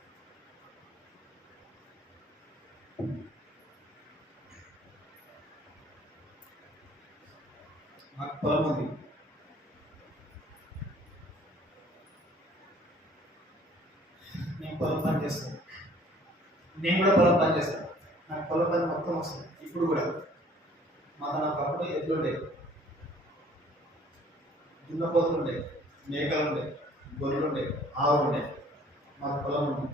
మాకు పొలం ఉంది. నేను పొలం పని చేస్తాను. నేను కూడా పొలం పని చేస్తాను. నాకు పొలం పని మొత్తం వస్తుంది. ఇప్పుడు కూడా మాకు ఒకప్పుడు ఎద్దులుండే, దున్నపోతులు ఉండే, మేకలు ఉండే, గొర్రెలు ఉండే, ఆవులు ఉండే. మాకు పొలం ఉంది.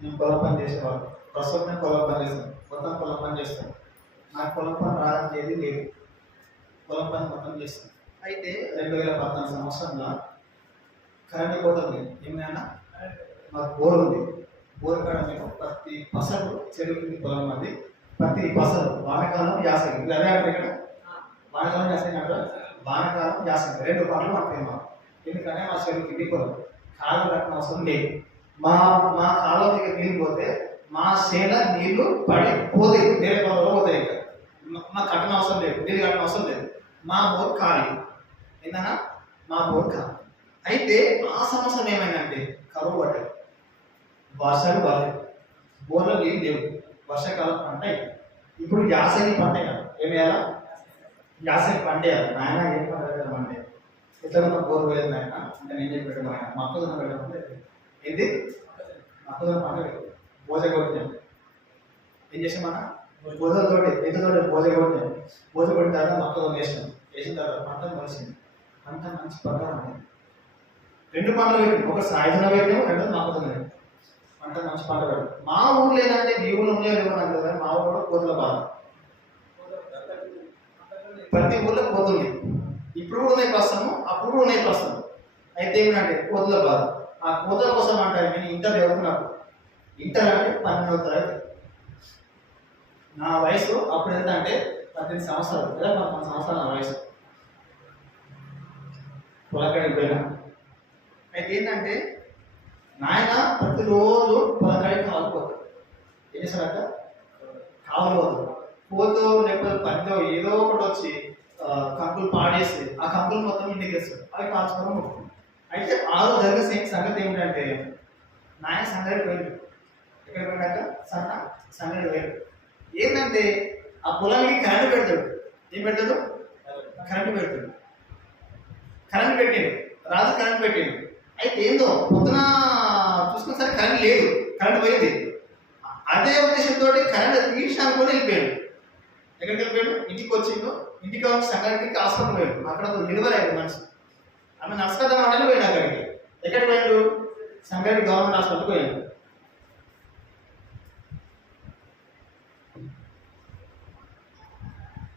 నేను పొలం పని చేసేవాడు. ప్రస్తుతం నేను పొలం పని చేస్తాను. మొత్తం పొలం పని చేస్తాను. నాకు పొలం పని రావడానికి ఏది లేదు. పొలం పని మొత్తం చేస్తాను. అయితే 2014 సంవత్సరంలో కరెంట్ పోతుంది. ఏమైనా మాకు బోర్ ఉంది. బోర్ కాడ మేము ప్రతి పసరు చెరువుకి పొలం ఉంది. ప్రతి పసరు వానకాలం యాసంగి అదే అంటే ఇక్కడ వానకాలం యాసంగి అంటే వానకాలం యాసంగి 2 పంటలు పడతాయి మాకు. ఎందుకంటే మా చెరువుకి ఇది పొలం కాలం కట్టిన అవసరం లేదు. మా కాలం దగ్గర నీళ్ళు పోతే మా చేల నీళ్లు పడి పోతాయి, వేరే పొలంలో పోతాయి. ఇక్కడ మాకు కట్టిన అవసరం లేదు, నీళ్ళు కట్టిన అవసరం లేదు. మా బోర్ ఖాళీ. ఏంటన్నా? మా బోర్ ఖాళీ. అయితే ఆ సంవత్సరం ఏమైందంటే కరువు పడ్డది, వర్షాలు పడలేదు, బోర్లో నీళ్ళు లేవు, వర్షాకాలం పంట. ఇప్పుడు యాసంగి పంట కదా, ఏమి వేయాలా? యాసంగి పంట వేయాలి. నాయన ఏం పంట పెట్టమంటే ఎట్లా మన బోర్ పోయేది నాయన అంటే నేను చెప్పి పెట్టడం ఆయన మొక్కజొన్న పెట్టమంటే ఏంటి మొక్కజొన్న పంట పెట్టు భోజ కొట్టినాం. ఏం చేసామన్నా? బోధలతోటి ఎదుతోటి బోధ కొట్టాను. బోధ కొట్టిన తర్వాత మొక్కలు వేసిన తర్వాత పంట మొలిసింది. పంట మంచి ప్రకారం 2 పంటలు పెట్టింది. ఒక సాయుధన పెట్టాము, రెండోది మొక్కలు పెట్టాము. పంట మంచి పంట పెట్టాము. మా ఊర్లో ఏంటంటే మీ ఊళ్ళో ఉన్నాయో లేవో నాకు తెలియదు, మా ఊళ్ళో కూడా కోతుల బాధ. ప్రతి ఊళ్ళో కోతులు ఇప్పుడు కూడా ఉన్నాయి ప్రస్తుతం, అప్పుడు కూడా ఉన్నాయి ప్రస్తుతం. అయితే ఏమిటంటే కోతుల బాధ. ఆ కోతుల కోసం అంటారు. నేను ఇంటర్ చదువుకున్నప్పుడు, ఇంటర్ అంటే 12వ తరగతి. నా వయసు అప్పుడు ఎంత అంటే 18 సంవత్సరాలు లేదా 19 సంవత్సరాలు నా వయసు. పొలకాడికి పోయినా. అయితే ఏంటంటే నాయన ప్రతిరోజు పొలకాడికి కావాలిపోతాడు. ఏం చేశారట? కావాలిపోతాడు. పోతో లేకపోతే పందో ఏదో ఒకటి వచ్చి కంకులు పాడేసి ఆ కంకులు మొత్తం ఇంటికి వేస్తాడు. అవి కాల్చుకోవడం ఉంటుంది. అయితే ఆ రోజు జరిగే సంగతి ఏమిటంటే నాయన సంగతి పోయింది. ఎక్కడ పోయినాక సంగతి పోయింది. ఏంటంటే ఆ పొలానికి కరెంటు పెడతాడు. ఏం పెడతాడు? కరెంటు పెడతాడు. కరెంటు పెట్టాడు. రాజు కరెంటు పెట్టాడు. అయితే ఏందో పొద్దున చూసుకున్న సరే కరెంట్ లేదు, కరెంట్ పోయింది. అదే ఉద్దేశంతో కరెంట్ తీసి అనుకొని వెళ్ళిపోయాడు. ఎక్కడికి వెళ్ళిపోయాడు? ఇంటికి వచ్చిండు. ఇంటికి వచ్చి సంగతికి హాస్పిటల్ పోయాడు. అక్కడ ఒక డెలివరీ అయ్యాడు మనిషి. ఆమె నర్సకథం అంటే పోయాడు. అక్కడికి ఎక్కడికి పోయాడు? సంగతి గవర్నమెంట్ హాస్పిటల్కి పోయాడు.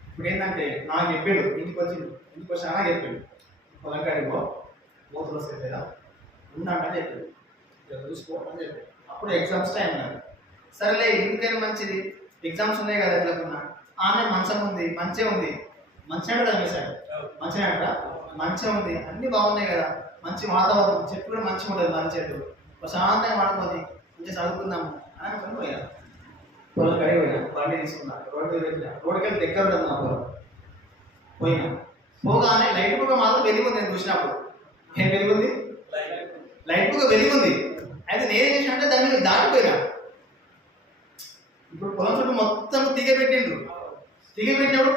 ఇప్పుడు ఏంటంటే నాకు చెప్పాడు, ఇంటికి వచ్చి నాకు చెప్పాడు, పొలంకాడికి పోతులు వస్తాయి లేదా ఉన్నట్టని చెప్పాడు, చూసుకో అని చెప్పాడు. అప్పుడు ఎగ్జామ్స్ టైం నాకు సరేలే ఎందుకైనా మంచిది, ఎగ్జామ్స్ ఉన్నాయి కదా ఎట్లకున్నా. ఆమె మంచం ఉంది, మంచిగా ఉంది, మంచిగా కదా వేశాడు, మంచిగా అంట మంచిగా ఉంది, అన్ని బాగున్నాయి కదా, మంచి వాతావరణం, చెట్టు కూడా మంచిగా ఉంటుంది, మన చెట్టు ప్రశాంతంగా పడుకొని మంచిగా చదువుకుందాము అని అనుకుని పోయాను. పొలం కడిగి పోయినా, బండి తీసుకున్నా, రోడ్డు వెళ్ళినా, రోడ్డుకి వెళ్ళి దగ్గర ఉంటుంది నా పొలం. పోయినా పోగానే లైట్ బుక్ మాత్రం వెలిగింది. నేను చూసినప్పుడు ఏం వెలిగింది? లైట్ బుక్ వెలిగింది. అయితే నేనేం చేసిన అంటే దాని మీద దాటిపోయినా. ఇప్పుడు పొలం చుట్టూ మొత్తం తీగబెట్టిండ్రు. తీగబెట్టినప్పుడు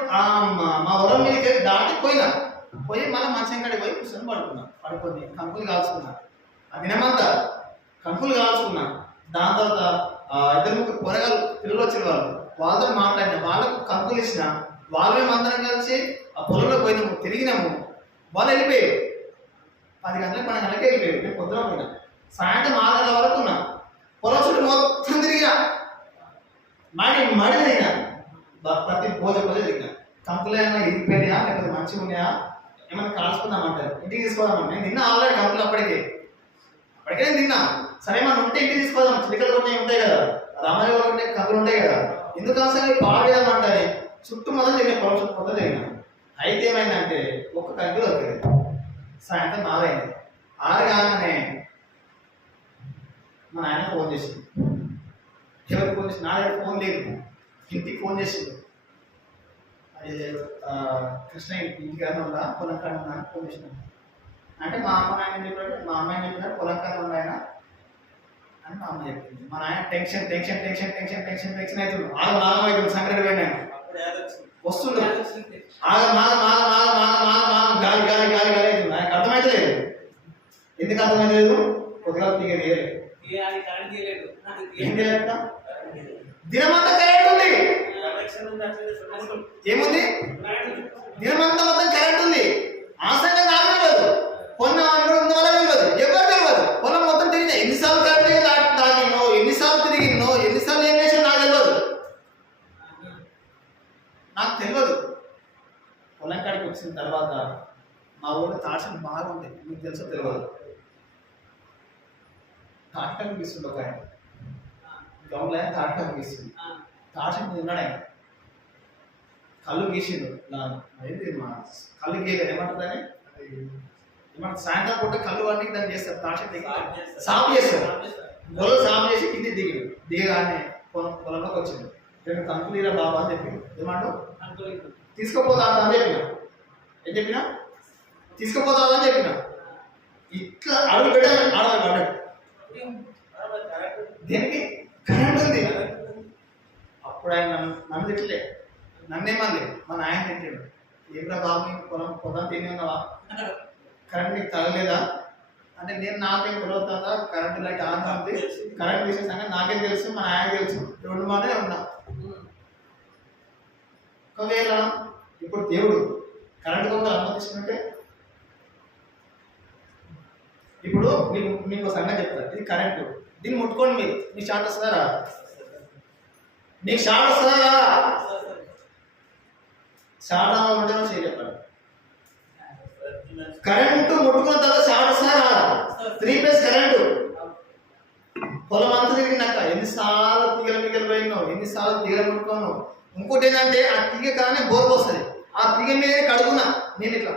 మా వరం మీదకి దాటిపోయినా. పోయి మళ్ళీ మంచం కాడికి పోయి కూర్చొని పడుకుంది కంకులు కాల్చుకున్నా. ఆ దినమంతా కంకులు కాల్చుకున్నా. దాని తర్వాత 2-3 కూరగాయలు పిల్లలు వచ్చిన వాళ్ళతో మాట్లాడిన, వాళ్ళకు కంకులు ఇచ్చిన, వాళ్ళే మందరం కలిసి ఆ పొలంలో పోయినాము, తిరిగినాము. వాళ్ళు వెళ్ళిపోయారు. 10 గంటలకు 12 గంటలకి వెళ్ళిపోయారు. నేను పొద్దున పోయినా, సాయంత్రం 6 గంటల వరకు ఉన్నా. పొలం చుట్టూ మొత్తం తిరిగినా, మడి తిరిగినా, ప్రతి పూజ తిరిగినా. కంకులు ఏమైనా ఇరిగిపోయినాయా లేకపోతే మంచిగా ఉన్నాయా, ఏమైనా కాల్చుకుందామంటారు, ఇంటికి తీసుకోదామంటే నేను తిన్నా ఆల్రెడీ కంకులు. అప్పటికే నేను తిన్నా. సరే మనం ఉంటే ఇంటికి తీసుకోదాం, చిలికలు కొన్ని ఉంటాయి కదా, రామయ్య ఉంటే కంకులు ఉంటాయి కదా, ఎందుకు అసలు పాడేదామంటారు. చుట్టూ మొదలు తిరిగిన, పొలం చుట్టూ మొదలు తిరిగినా. అయితే ఏమైందంటే ఒక్క కంకులు దొరికింది. సాయంత్రం 6 అయింది. 6 కాగానే మా నాయన ఫోన్ చేసింది. ఎవరికి ఫోన్ చేసి? నా దగ్గర ఫోన్ లేదు, ఇంటికి ఫోన్ చేసింది. అది కృష్ణ ఇంటికి ఉందా, పొలం కాడ ఉందా అని ఫోన్ చేసినాను. అంటే మా అమ్మ నాయన చెప్పాడు, మా అమ్మాయి చెప్పినాడు పొలం కాడ ఉన్నాయన అని మా అమ్మ చెప్పింది. మా నాయన టెన్షన్ అవుతుంది. అవుతుంది సంక్రాంతి పోయినా వస్తుండే గాలి అవుతుంది. ఆయనకు అర్థమైతలేదు. ఎందుకు అర్థమైతలేదు? కొద్దిగా తీయలేదు. ఏం చేయలేక దినమంతా కరెంట్ ఉంది. ఏముంది? దినమంతా మొత్తం కరెంట్ ఉంది. ఆ సంగతి నాకు తెలియదు, పొన్న ఉన్న వాళ్ళ తెలియదు, ఎవరు తెలియదు. పొలం మొత్తం తిరిగినా, ఎన్నిసార్లు కరెంట్ తాగినో, ఎన్నిసార్లు తిరిగినో, ఎన్నిసార్లు ఏం చేసినా నాకు తెలియదు. పొలం కాడికి వచ్చిన తర్వాత మా ఊళ్ళో తాటలు బాగుంటాయి, మీకు తెలుసో తెలియదు. తాటకాలు గీస్తుండే ఒక ఆయన, గ్రౌండ్లో ఆయన తాటకాలు గీస్తుంది. తాటం ఉన్నాడు ఆయన, కళ్ళు గీసిండు. ఏంటి మా కళ్ళు గీయలేదు, ఏమంటుందని ఏమంటారు, సాయంత్రం పూట కళ్ళు అన్ని దాన్ని చేస్తారు, తాటం సాపు చేస్తారు. గొడవ సాపు చేసి కింది దిగగానే పొలంలోకి వచ్చింది. 2 కంకులు ఇరా బాబా అని చెప్పింది. ఏమంటావు? తీసుకుపోతా అని చెప్పిన. ఏం చెప్పినా? తీసుకుపోతా అని చెప్పిన. ఇట్లా అడుగు పెట్టాను, పడ్డాడు. దేనికి? కరెంట్ ఉంది. అప్పుడు ఆయన నన్ను తిట్టలే, నన్నేమనలే, మా నాయన తింటాడు. ఏమిరా బాబు పొలం తిని ఉన్నావా, కరెంట్ నీకు తగలేదా అంటే, నేను నాకేం గొడవుతుందా, కరెంట్ లైట్ ఆన్ ఉంది, కరెంట్ తీసేసాక నాకేం తెలుసు, మా నాయన తెలుసు, 2 మాటలే ఉన్నా. ఒకవేళ ఇప్పుడు దేవుడు కరెంట్ కొంత అనుమతిస్తుంటే, ఇప్పుడు మీకు సంగతి చెప్తారు, ఇది కరెంటు, దీన్ని ముట్టుకోండి మీరు, మీకు షార్ట్ వస్తుందా? మీకు షార్ట్ వస్తుందా? షార్ట్ అవ్వాలంటే చెప్పండి. కరెంటు ముట్టుకున్న తర్వాత షార్ట్ వస్తుందా? 3 ఫేజ్ కరెంటు పొలం అంతా తిరిగినాక ఎన్నిసార్లు తీగలు పోయినావు, ఎన్నిసార్లు తీగలు ముట్టుకున్నావు. ఇంకోటి ఏంటంటే ఆ తీగ కానీ బోర్లు వస్తుంది, ఆ తీగ మీద కడుగునా నేను ఇట్లా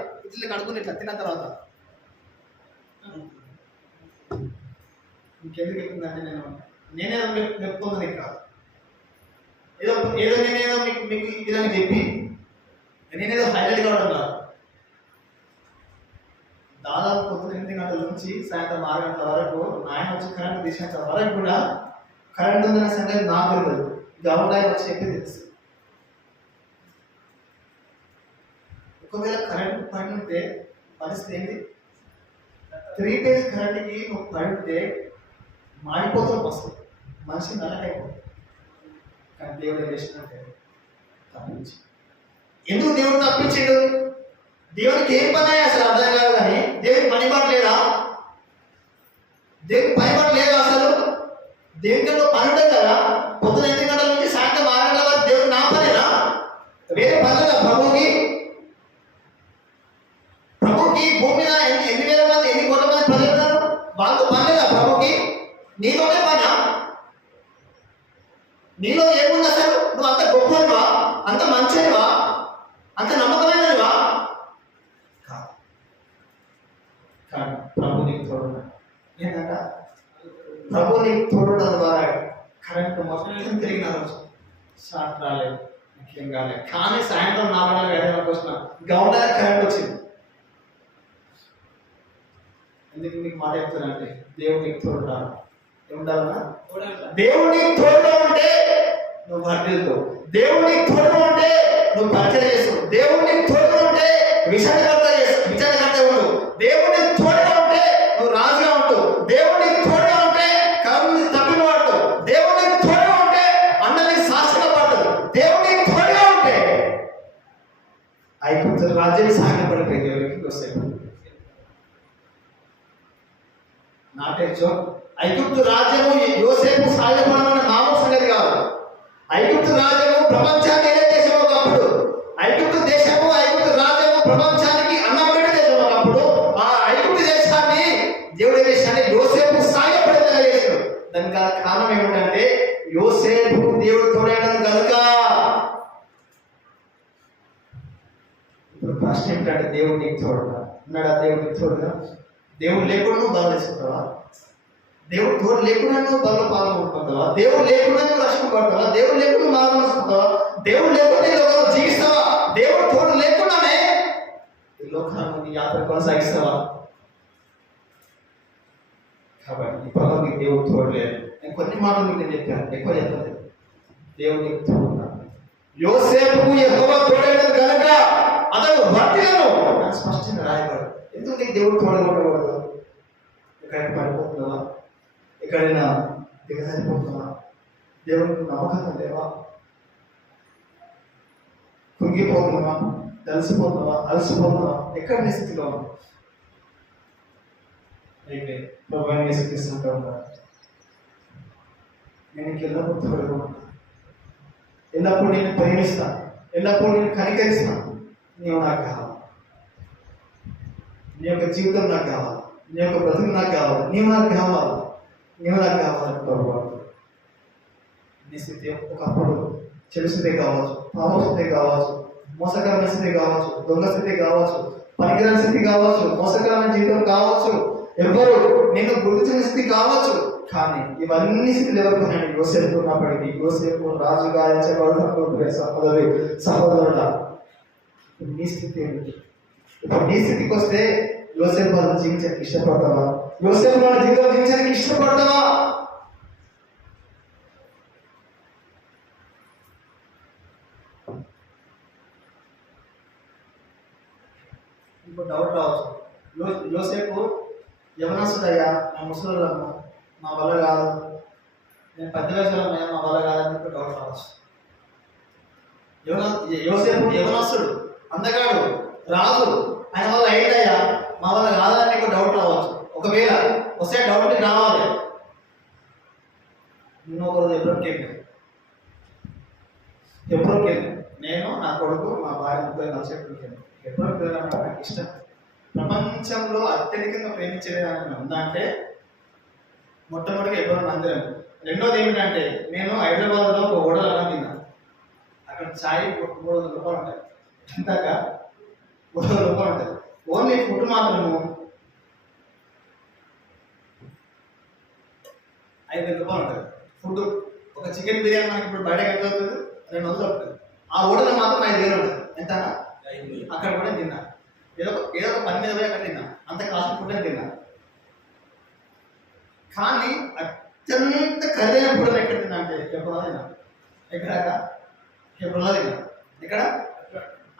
కడుగుని ఇట్లా తిన్న తర్వాత ఇంకెందుకు చెప్తుందంటే నేనేదో మెప్పుకుంది ఇక్కడ నేనేదో మీకు ఈ విధంగా చెప్పి నేనేదో హైలైట్ కావడం కాదు. దాదాపు పొద్దున 8 గంటల నుంచి సాయంత్రం 6 గంటల వరకు నాయన వచ్చి కరెంట్ తీసినంత వరకు కూడా కరెంట్ ఉందనే సంగతి నాకు తెలియదు, గవర్నమెంట్ వచ్చి చెప్పి తెలుసు. ఒకవేళ కరెంట్ పడి ఉంటే పరిస్థితి ఏంటి? 3 ఫేజ్ కరెంట్కి నువ్వు పడితే మాడిపోతావు, వస్తుంది మనిషి నల్లకైపోతుంది. కానీ దేవుడు ఏం చేసినట్టే తప్పించి. ఎందుకు దేవుడు తప్పించాడు? దేవునికి ఏం పని అసలు అర్థం కాదు. కానీ దేవునికి పని పడలేదా? దేవునికి పని పడలేదా? అసలు దేవునితో పని ఉంటుంది కదా. పొద్దున 8 గంటల నుంచి సాయంత్రం 6 గంటల వరకు దేవుడు నా పనేనా? వేరే పనులేదా ప్రభుకి? భూమి మీద ఎన్ని వేల మంది, ఎన్ని కోట్ల మంది ప్రజలు ఉన్నారు, వాళ్ళతో పనిలేదా ప్రభుకి? నీతోనే పనా? నీలో ఏముంది అసలు? నువ్వు అంత గొప్పనివా, అంత మంచివా, అంత నమ్మకమైనవా? కానీ ప్రభు నీకు తోడు. ఏంటంట? ప్రభు నీకు తోడడం ద్వారా కరెంట్ మొత్తం తిరిగిన రోజు షార్ట్ రాలేదు, ఇంకేం కాలేదు. కానీ సాయంత్రం 4 గంటల 5 గంటలకు వచ్చిన గవర్నర్ కరెంట్ వచ్చింది. ఎందుకు మీకు మాట చెప్తానంటే దేవుడు నీకు తోడురా. ఏముండాలన్నా? దేవుడు నీకు తోడుగా ఉంటే నువ్వు వర్ధిల్లుతావు, దేవుడు నీకు తోడుగా ఉంటే నువ్వు పరిచయం చేస్తావు, దేవుడు నీకు తోడుగా ఉంటే విచారణకర్త ఉండు, దేవుడు నీకు తోడుగా ఉంటే నువ్వు రాజుగా ఉంటావు, దేవుడు నీకు తోడుగా ఉంటే కరువు తప్పిన వాడు, దేవుడు నీకు తోడుగా ఉంటే అన్నని శాస్త్రంగా పడతాడు, దేవుడు నీకు తోడుగా ఉంటే ఐగుప్తు రాజ్యాన్ని సాగపడిపోయి దేవుడికి వస్తాయి. నాటేచో ఐగుప్తు రాజ్యము యోసేపు సాయపడమని మామూలు సంగతి కాదు. ఐగుప్తు రాజ్యము ప్రపంచాన్ని ఏదే దేశం ఒకప్పుడు. ఐగుప్తు దేశము, ఐగుప్తు రాజ్యము ప్రపంచానికి అన్నం పెట్టే దేశం ఒకప్పుడు. ఆ ఐగుప్తు దేశాన్ని దేవుడి దేశాన్ని యోసేపు సాయపడేలా చేశాడు. దానికి కారణం ఏమిటంటే యోసేపు దేవుడు తోడైన కనుక. ఇప్పుడు ప్రశ్న ఏమిటంటే దేవుడు నీకు తోడుగా ఉన్నాడా? దేవుడు నీకు తోడుగా? దేవుడు లేకుండా నువ్వు బాధ చేసుకుంటావా? దేవుడు తోడు లేకుండా నువ్వు బల పాల్గొంటుకుంటావా? దేవుడు లేకుండా నువ్వు రక్షణ పడతావా? దేవుడు లేకుండా మారుకుంటావా? దేవుడు లేకుండా ఈ లోకంలో జీవిస్తావా? దేవుడు తోడు లేకుండానే ఈ లోకాన్ని యాత్ర కొనసాగిస్తావా? కాబట్టి ఈ పొలంకి దేవుడు తోడు లేదు. నేను కొన్ని మాటలు మీకు నేను చెప్పాను, ఎక్కువ చెప్పలేదు. దేవుడు నీకు తోడున్నా. యోసేపుకు యెహోవా తోడైనది కనుక అతను వర్ధిల్లును అని స్పష్టంగా రాయబడు. ఎందుకు నీకు దేవుడు తోడగొట్టకూడదు? ఎక్కడైనా పడిపోతున్నావా? ఎక్కడైనా దిగజారిపోతున్నావా? దేవుడికి నమ్మకం లేవా? కుంగిపోతున్నావా? కలిసిపోతున్నావా? అలసిపోతున్నావా? ఎక్కడ నీ స్థితిలో ఉన్నావు? అయితే ప్రభువుని యేసుక్రీస్తు ఉంటాడు, నేను ఎల్లప్పుడూ తోడుగా ఉంటాను, ఎల్లప్పుడూ నేను ప్రేమిస్తాను, ఎల్లప్పుడూ నేను కనికరిస్తాను. నీవు నాకు కావాలి, నీ యొక్క జీవితం నాకు కావాలి, నీ యొక్క బ్రతుకు నాకు కావాలి, నీవు నాకు కావాలి, నీవు నాకు కావాలి ప్రభు. నీ స్థితి ఒకప్పుడు చెడు స్థితి కావచ్చు, పాప స్థితి కావచ్చు, మోసకరమైన స్థితి కావచ్చు, దొంగ స్థితి కావచ్చు, పనికిరాని స్థితి కావచ్చు, మోసకరమైన జీవితం కావచ్చు, ఎవరు నిన్ను గుర్తించిన స్థితి కావచ్చు. కానీ ఇవన్నీ స్థితిలో ఎవరు యోసేపు ఉన్నప్పటికీ యోసేపు రాజుగా ఎంచబడుతున్నప్పుడు సహోదరుడా నీ స్థితి ఏమిటి? ఇప్పుడు నీ స్థితికి వస్తే యోసేపు వాళ్ళ జీవించడానికి ఇష్టపడతావా? యోసేపు వాళ్ళ జీవితం జీవించడానికి ఇష్టపడతావా? ఇంకో డౌట్ రావచ్చు, యోసేపు యవనస్తుడయ్యా, నా ముసలిళ్ళను మా వల్ల కాదు, నేను 10 వయసులో మా వల్ల కాదని డౌట్ రావచ్చు. యోసేపు యవనస్తుడు, అందగాడు, రాజు. ఆయన వల్ల అయిందయ్యా, మా వల్ల కాదని నీకు డౌట్ రావచ్చు. ఒకవేళ వస్తే డౌట్ నీకు రావాలి. నిన్న ఒకరోజు ఎప్పుడోకి వెళ్ళి నేను, నా కొడుకు, మా భార్య ముగ్గురు కలిసి ఎప్పుడోకి వెళ్ళాలంటే నాకు ఇష్టం. ప్రపంచంలో అత్యధికంగా ప్రేమించేది అని ఉందంటే మొట్టమొదటిగా ఎప్పుడో మందిరం. రెండోది ఏమిటంటే నేను హైదరాబాద్లో ఒక హోటల్ అలా తిన్నా. అక్కడ ఛాయ్ 300 రూపాయలు ఉంటాయి, ఇందాక 300 రూపాయలు ఉంటుంది. ఓన్లీ ఫుడ్ మాత్రము 5,000 రూపాయలు ఉంటుంది. ఫుడ్ ఒక చికెన్ బిర్యానీ మనకి ఇప్పుడు బయట ఎంత అవుతుంది? 200 అవుతుంది. ఆ హోటల్ మాత్రం 5,000 ఉంటుంది. ఎంత? అక్కడ కూడా తిన్నా. ఏదో ఒక పని మీద పోయి అక్కడ తిన్నా. అంత కాస్ట్ ఫుడ్ అని తిన్నా. కానీ అత్యంత ఖరీదైన ఫుడ్ ఎక్కడ తిన్నా అంటే ఎప్పుడో తిన్నా. ఎప్పుడో తిన్నా. ఇక్కడ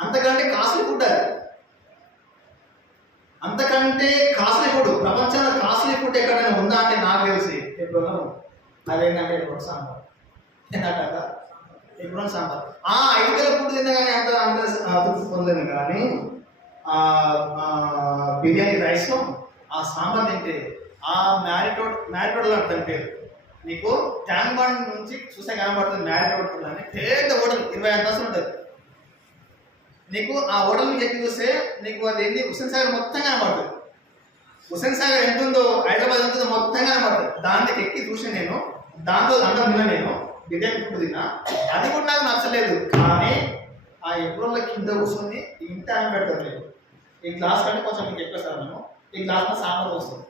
అంతకంటే కాస్ట్లీ ఫుడ్ అది. అంతకంటే కాస్ట్లీ ఫుడ్, ప్రపంచంలో కాస్ట్లీ ఫుడ్ ఎక్కడైనా ఉందా అంటే నాకు తెలిసి ఎప్పుడో అదేంటంటే ఎప్పుడు సాంబార్. ఏంటంట ఎప్పుడో సాంబార్. 5,000 ఫుడ్ తిన్నా కానీ అంత తృప్తి పొందలేదు. కానీ బిర్యానీ రైస్, ఆ సాంబార్ తింటే, ఆ మ్యారిటోడ్ అంటారు పేరు. నీకు ట్యాంక్ బండ్ నుంచి చూస్తే కనబడుతుంది మ్యారిటోడ్ అని పెద్ద హోటల్, 20 అంతస్తులు ఉంటుంది. నీకు ఆ హోటల్ నుంచి ఎక్కి చూస్తే నీకు అది ఏంటి హుస్సేన్ సాగర్ మొత్తం కనబడుతుంది. హుస్సేన్ సాగర్ ఎంత ఉందో, హైదరాబాద్ ఎంత ఉందో మొత్తం కనబడుతుంది. దానికి ఎక్కి చూసి నేను దాంట్లో అన్నం తిన్నా, నేను బిర్యానీ ఫుడ్ తిన్నా. అది కూడా నాకు నచ్చలేదు. కానీ ఆ ఎప్పుడో కింద కూర్చొని ఇంత అన్నం పెడతారు. లేదు ఈ గ్లాస్ కంటే కొంచెం మీకు ఎక్కువ సార్, నేను ఈ గ్లాస్లో సాంబార్ వస్తుంది.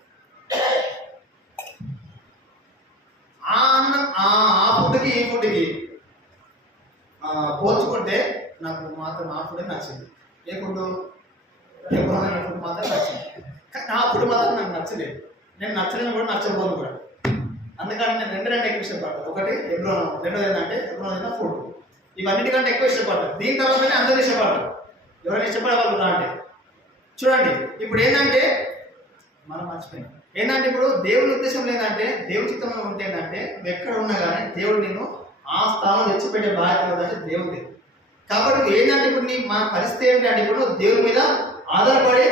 ఆ అన్నం ఆ ఫుడ్కి ఈ ఫుడ్కి పోల్చుకుంటే నాకు మాత్రం ఆ ఫుడ్ నచ్చింది. ఏ ఫుడ్? ఎప్పుడైనా ఫుడ్ మాత్రం నచ్చింది. కానీ ఆ ఫుడ్ మాత్రం నాకు నచ్చలేదు. నేను నచ్చలేని కూడా నచ్చకపోను కూడా. అందుకని నేను రెండు ఎక్కువ ఇష్టపడతాను. ఒకటి ఎబ్రోన్, రెండోది ఏంటంటే ఎబ్రోన్ తిన్న ఫుడ్. ఇవన్నిటికంటే ఎక్కువ ఇష్టపడతాను. దీని తర్వాతనే అందరూ ఇష్టపడతారు. ఎవరైనా ఇష్టపడే వాళ్ళు అంటే చూడండి. ఇప్పుడు ఏంటంటే మనం మర్చిపోయినాం. ఏంటంటే ఇప్పుడు దేవుని ఉద్దేశం ఏంటంటే, దేవుడి చిత్తంలో ఉంటే ఏంటంటే నువ్వు ఎక్కడ ఉన్నా కానీ దేవుడు నిన్ను ఆ స్థానం తెచ్చిపెట్టే బాధ్యత అంటే దేవుడి. కాబట్టి ఏంటంటే ఇప్పుడు మన పరిస్థితి ఏంటంటే ఇప్పుడు దేవుడి మీద ఆధారపడి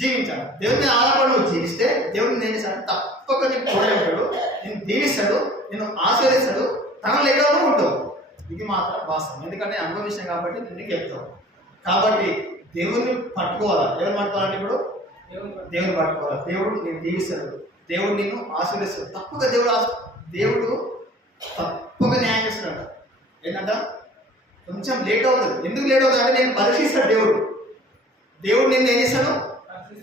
జీవించాలి. దేవుడి మీద ఆధారపడి నువ్వు జీవిస్తే దేవుడిని నేను చేశాడు తప్పక నీకు కూడా ఉంటాడు, నేను దీవిస్తాడు, నేను ఆశీర్వదిస్తాడు, తన లెక్కలో ఉంటావు. ఇది మాత్రం వాస్తవం. ఎందుకంటే అనుభవించాను కాబట్టి నేను నీకు చెప్తాను. కాబట్టి దేవుడిని పట్టుకోవాలా. ఎవరు పట్టుకోవాలంటే ఇప్పుడు దేవుని పట్టుకోవాలి. దేవుడు నేను దీవిస్తాడు, దేవుడు నిన్ను ఆశీర్వదిస్తాడు. తప్పక దేవుడు తప్పక న్యాయం చేస్తాడు. ఏంటంట కొంచెం లేట్ అవుతుంది. ఎందుకు లేట్ అవుతుంది అంటే నేను పరీక్షిస్తాడు దేవుడు నిన్ను ఏం చేస్తాడు?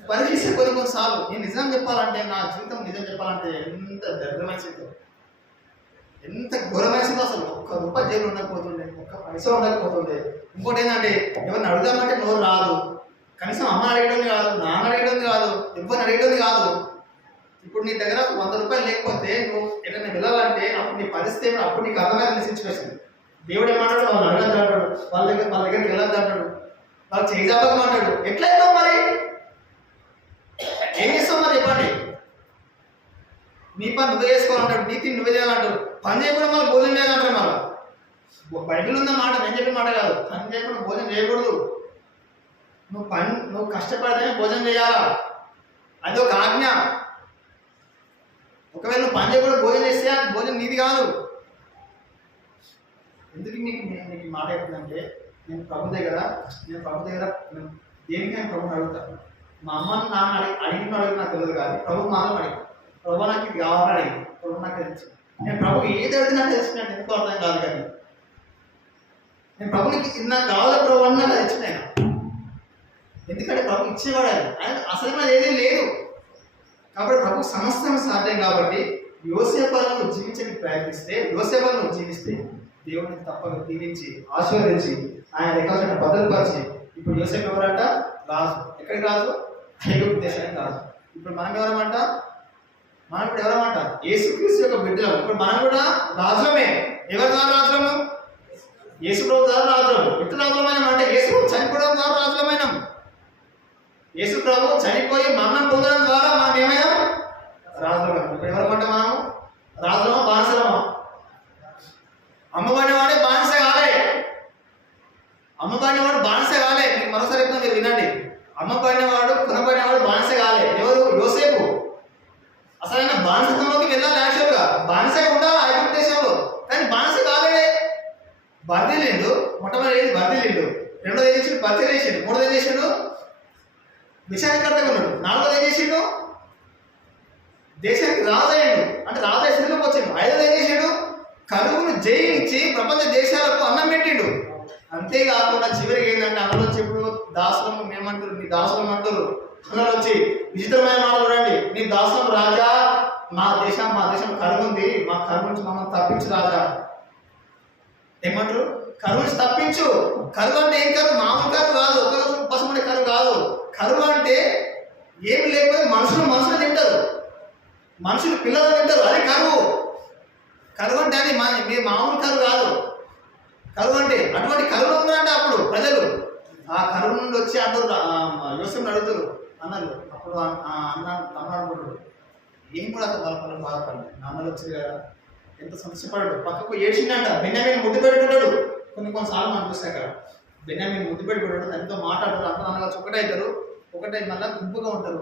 పరీక్షిస్తే కొన్నిసార్లు. నేను నిజం చెప్పాలంటే, నా జీవితం నిజం చెప్పాలంటే ఎంత దరిద్రమైన స్థితి, ఎంత ఘోరమైన స్థితి. అసలు ₹1 జైలు ఉండకపోతుండే, ₹1 ఉండకపోతుండే. ఇంకోటి ఏంటంటే ఎవరిని అడుగుదామంటే నోరు రాదు. కనీసం అమ్మ అడిగేది కాదు, నాన్న అడిగేది కాదు, ఎవరిని అడిగేది కాదు. ఇప్పుడు నీ దగ్గర ₹100 లేకపోతే నువ్వు ఎక్కడైనా వెళ్ళాలంటే అప్పుడు నీ పరిస్థితి, అప్పుడు నీకు అర్థమైన సిచ్యువేషన్. దేవుడు ఏమంటాడు? వాళ్ళు అడగద్దు అంటాడు, వాళ్ళ దగ్గరికి వెళ్ళొద్దు అంటాడు, వాళ్ళు చేయజాపకం అంటాడు. ఎట్లా వెళ్తావు మరి? ఏం చేస్తావు మరి చెప్పండి? నీ పని నువ్వే చేసుకోవాలంటాడు, నీ తిని నువ్వే చేయాలంటాడు. పని చేయకుండా మళ్ళీ భోజనం చేయాలంటారు. మళ్ళీ బైబిల్ ఉన్న మాట, నేను చెప్పిన మాట కాదు. పని చేయకుండా భోజనం చేయకూడదు. నువ్వు కష్టపడితేనే భోజనం చేయాలా, అది ఒక ఆజ్ఞ. ఒకవేళ నువ్వు పని చేయకుండా భోజనం చేస్తే భోజనం నీది కాదు. ఎందుకు నీకు మాట చెప్తుందంటే, నేను ప్రభు దగ్గర దేనికి నేను ప్రభుని అడుగుతాను. మా అమ్మ నాన్న అడిగిన నాకు తెలియదు, కానీ ప్రభు మాత్రం అడిగి, ప్రభు నాకు ఇది కావాలని అడిగి, ప్రభు నాకు తెలుసు. నేను ప్రభు ఏది అడిగితే నాకు తెలిసినాను, ఎందుకు అర్థం కాదు. కానీ నేను ప్రభునికి ఇది నాకు కావాలి ప్రభు అని నాకు తెలిసినాను. ఎందుకంటే ప్రభు ఇచ్చేవాడు, ఆయన అసలు ఏదీ లేదు. కాబట్టి ప్రభు సమస్తం సాధ్యం. కాబట్టి యోసేపును జీవించడానికి ప్రయత్నిస్తే, యోసేపును జీవిస్తే దేవుడిని తప్పక దీవించి ఆశీర్వదించి ఆయన రికార్డును భద్రపరిచి. ఇప్పుడు యోసేపు ఎవరంట? రాజు. ఎక్కడికి రాజు? ఐగుప్తు దేశానికి రాజు. ఇప్పుడు మనం ఎవరమంట? మనం ఇప్పుడు ఎవరమంట? యేసుక్రీస్తు యొక్క బిడ్డలం. ఇప్పుడు మనం కూడా రాజులమే. ఎవరి ద్వారా రాజులము? యేసు ప్రభు ద్వారా రాజులము. ఎట్లా రాజులమైన అంటే యేసు చనిపోవడం ద్వారా రాజులమైనాం. యేసు ప్రభు చనిపోయి మరణం పొందడం ద్వారా మనం ఏమైనా రాజులమైనాం. ఇప్పుడు ఎవరమంట? మనము రాజులమా బానిసలమా? అమ్మబడిన వాడే బానిస కాలే. బానిస కాలే. మీకు మరోసారి చెప్తాను, మీరు వినండి. అమ్మబడినవాడు కొనబడినవాడు బానిస కాలే. ఎవరు? యోసేపు. అసలు ఆయన బానిసత్వంలోకి వెళ్ళాలి యాక్చువల్గా, బానిసగా ఉండాలి ఐగుప్తు దేశంలో, కానీ బానిస కాలేడే. బర్దీలిండు, మొట్టమొదటి బర్దీలిండు, రెండోది ఏం చేసిండు? పరిచయం చేసిండు, మూడోది ఏం చేసిండు? విచారణకర్తగా ఉన్నాడు, నాలుగోది ఏం చేసిండు? దేశానికి రాజు అయ్యాడు, అంటే రాజు స్థితిలోకి వచ్చిండు. ఐదోది ఏం చేసిండు? కరువును జయించి ప్రపంచ దేశాలకు అన్నం పెట్టిండు. అంతేకాకుండా చివరికి ఏంటంటే అన్నలు వచ్చి ఇప్పుడు దాసులం ఏమంటారు? నీ దాసులం అంటారు. అన్నలు వచ్చి విచిత్రమైన మాట చూడండి, నీ దాసులం రాజా, మా దేశం కరువు ఉంది, మా కరువు నుంచి మమ్మల్ని తప్పించు రాజా. ఏమంటారు? కరువు నుంచి తప్పించు. కరువు అంటే ఏం కరువు? మామూలు కరువు కాదు, ఒక రోజు పసుపుడే కరువు కాదు. కరువు అంటే ఏమి లేకపోతే మనుషులు తింటారు, మనుషులు పిల్లలు తింటారు, అది కరువు. కరువు అంటే అది మీ మామూలు కరువు కాదు. కరువు అంటే అటువంటి కరువు ఉందంటే అప్పుడు ప్రజలు ఆ కరువు నుండి వచ్చి అందరూ యోసేపుని అడుగుతారు, అన్నారు. అప్పుడు అన్న తమ్ముడు అనుకుంటాడు, ఏం కూడా అసలు వాళ్ళ బాధపడి నాన్నలు వచ్చి కదా ఎంత సంతోషపడ్డాడు. పక్కకు ఏడ్చిండంట. బెన్యామీన్ ముద్దు పెట్టుకుంటాడు. కొన్నిసార్లు అనిపిస్తాయి కదా, బెన్యామీన్ ముద్దు పెట్టుకుంటాడు, తనతో మాట్లాడతాడు, అందరూ అన్నగా ఒకటే అవుతారు, ఒకటే మళ్ళీ గుంపుగా ఉంటారు.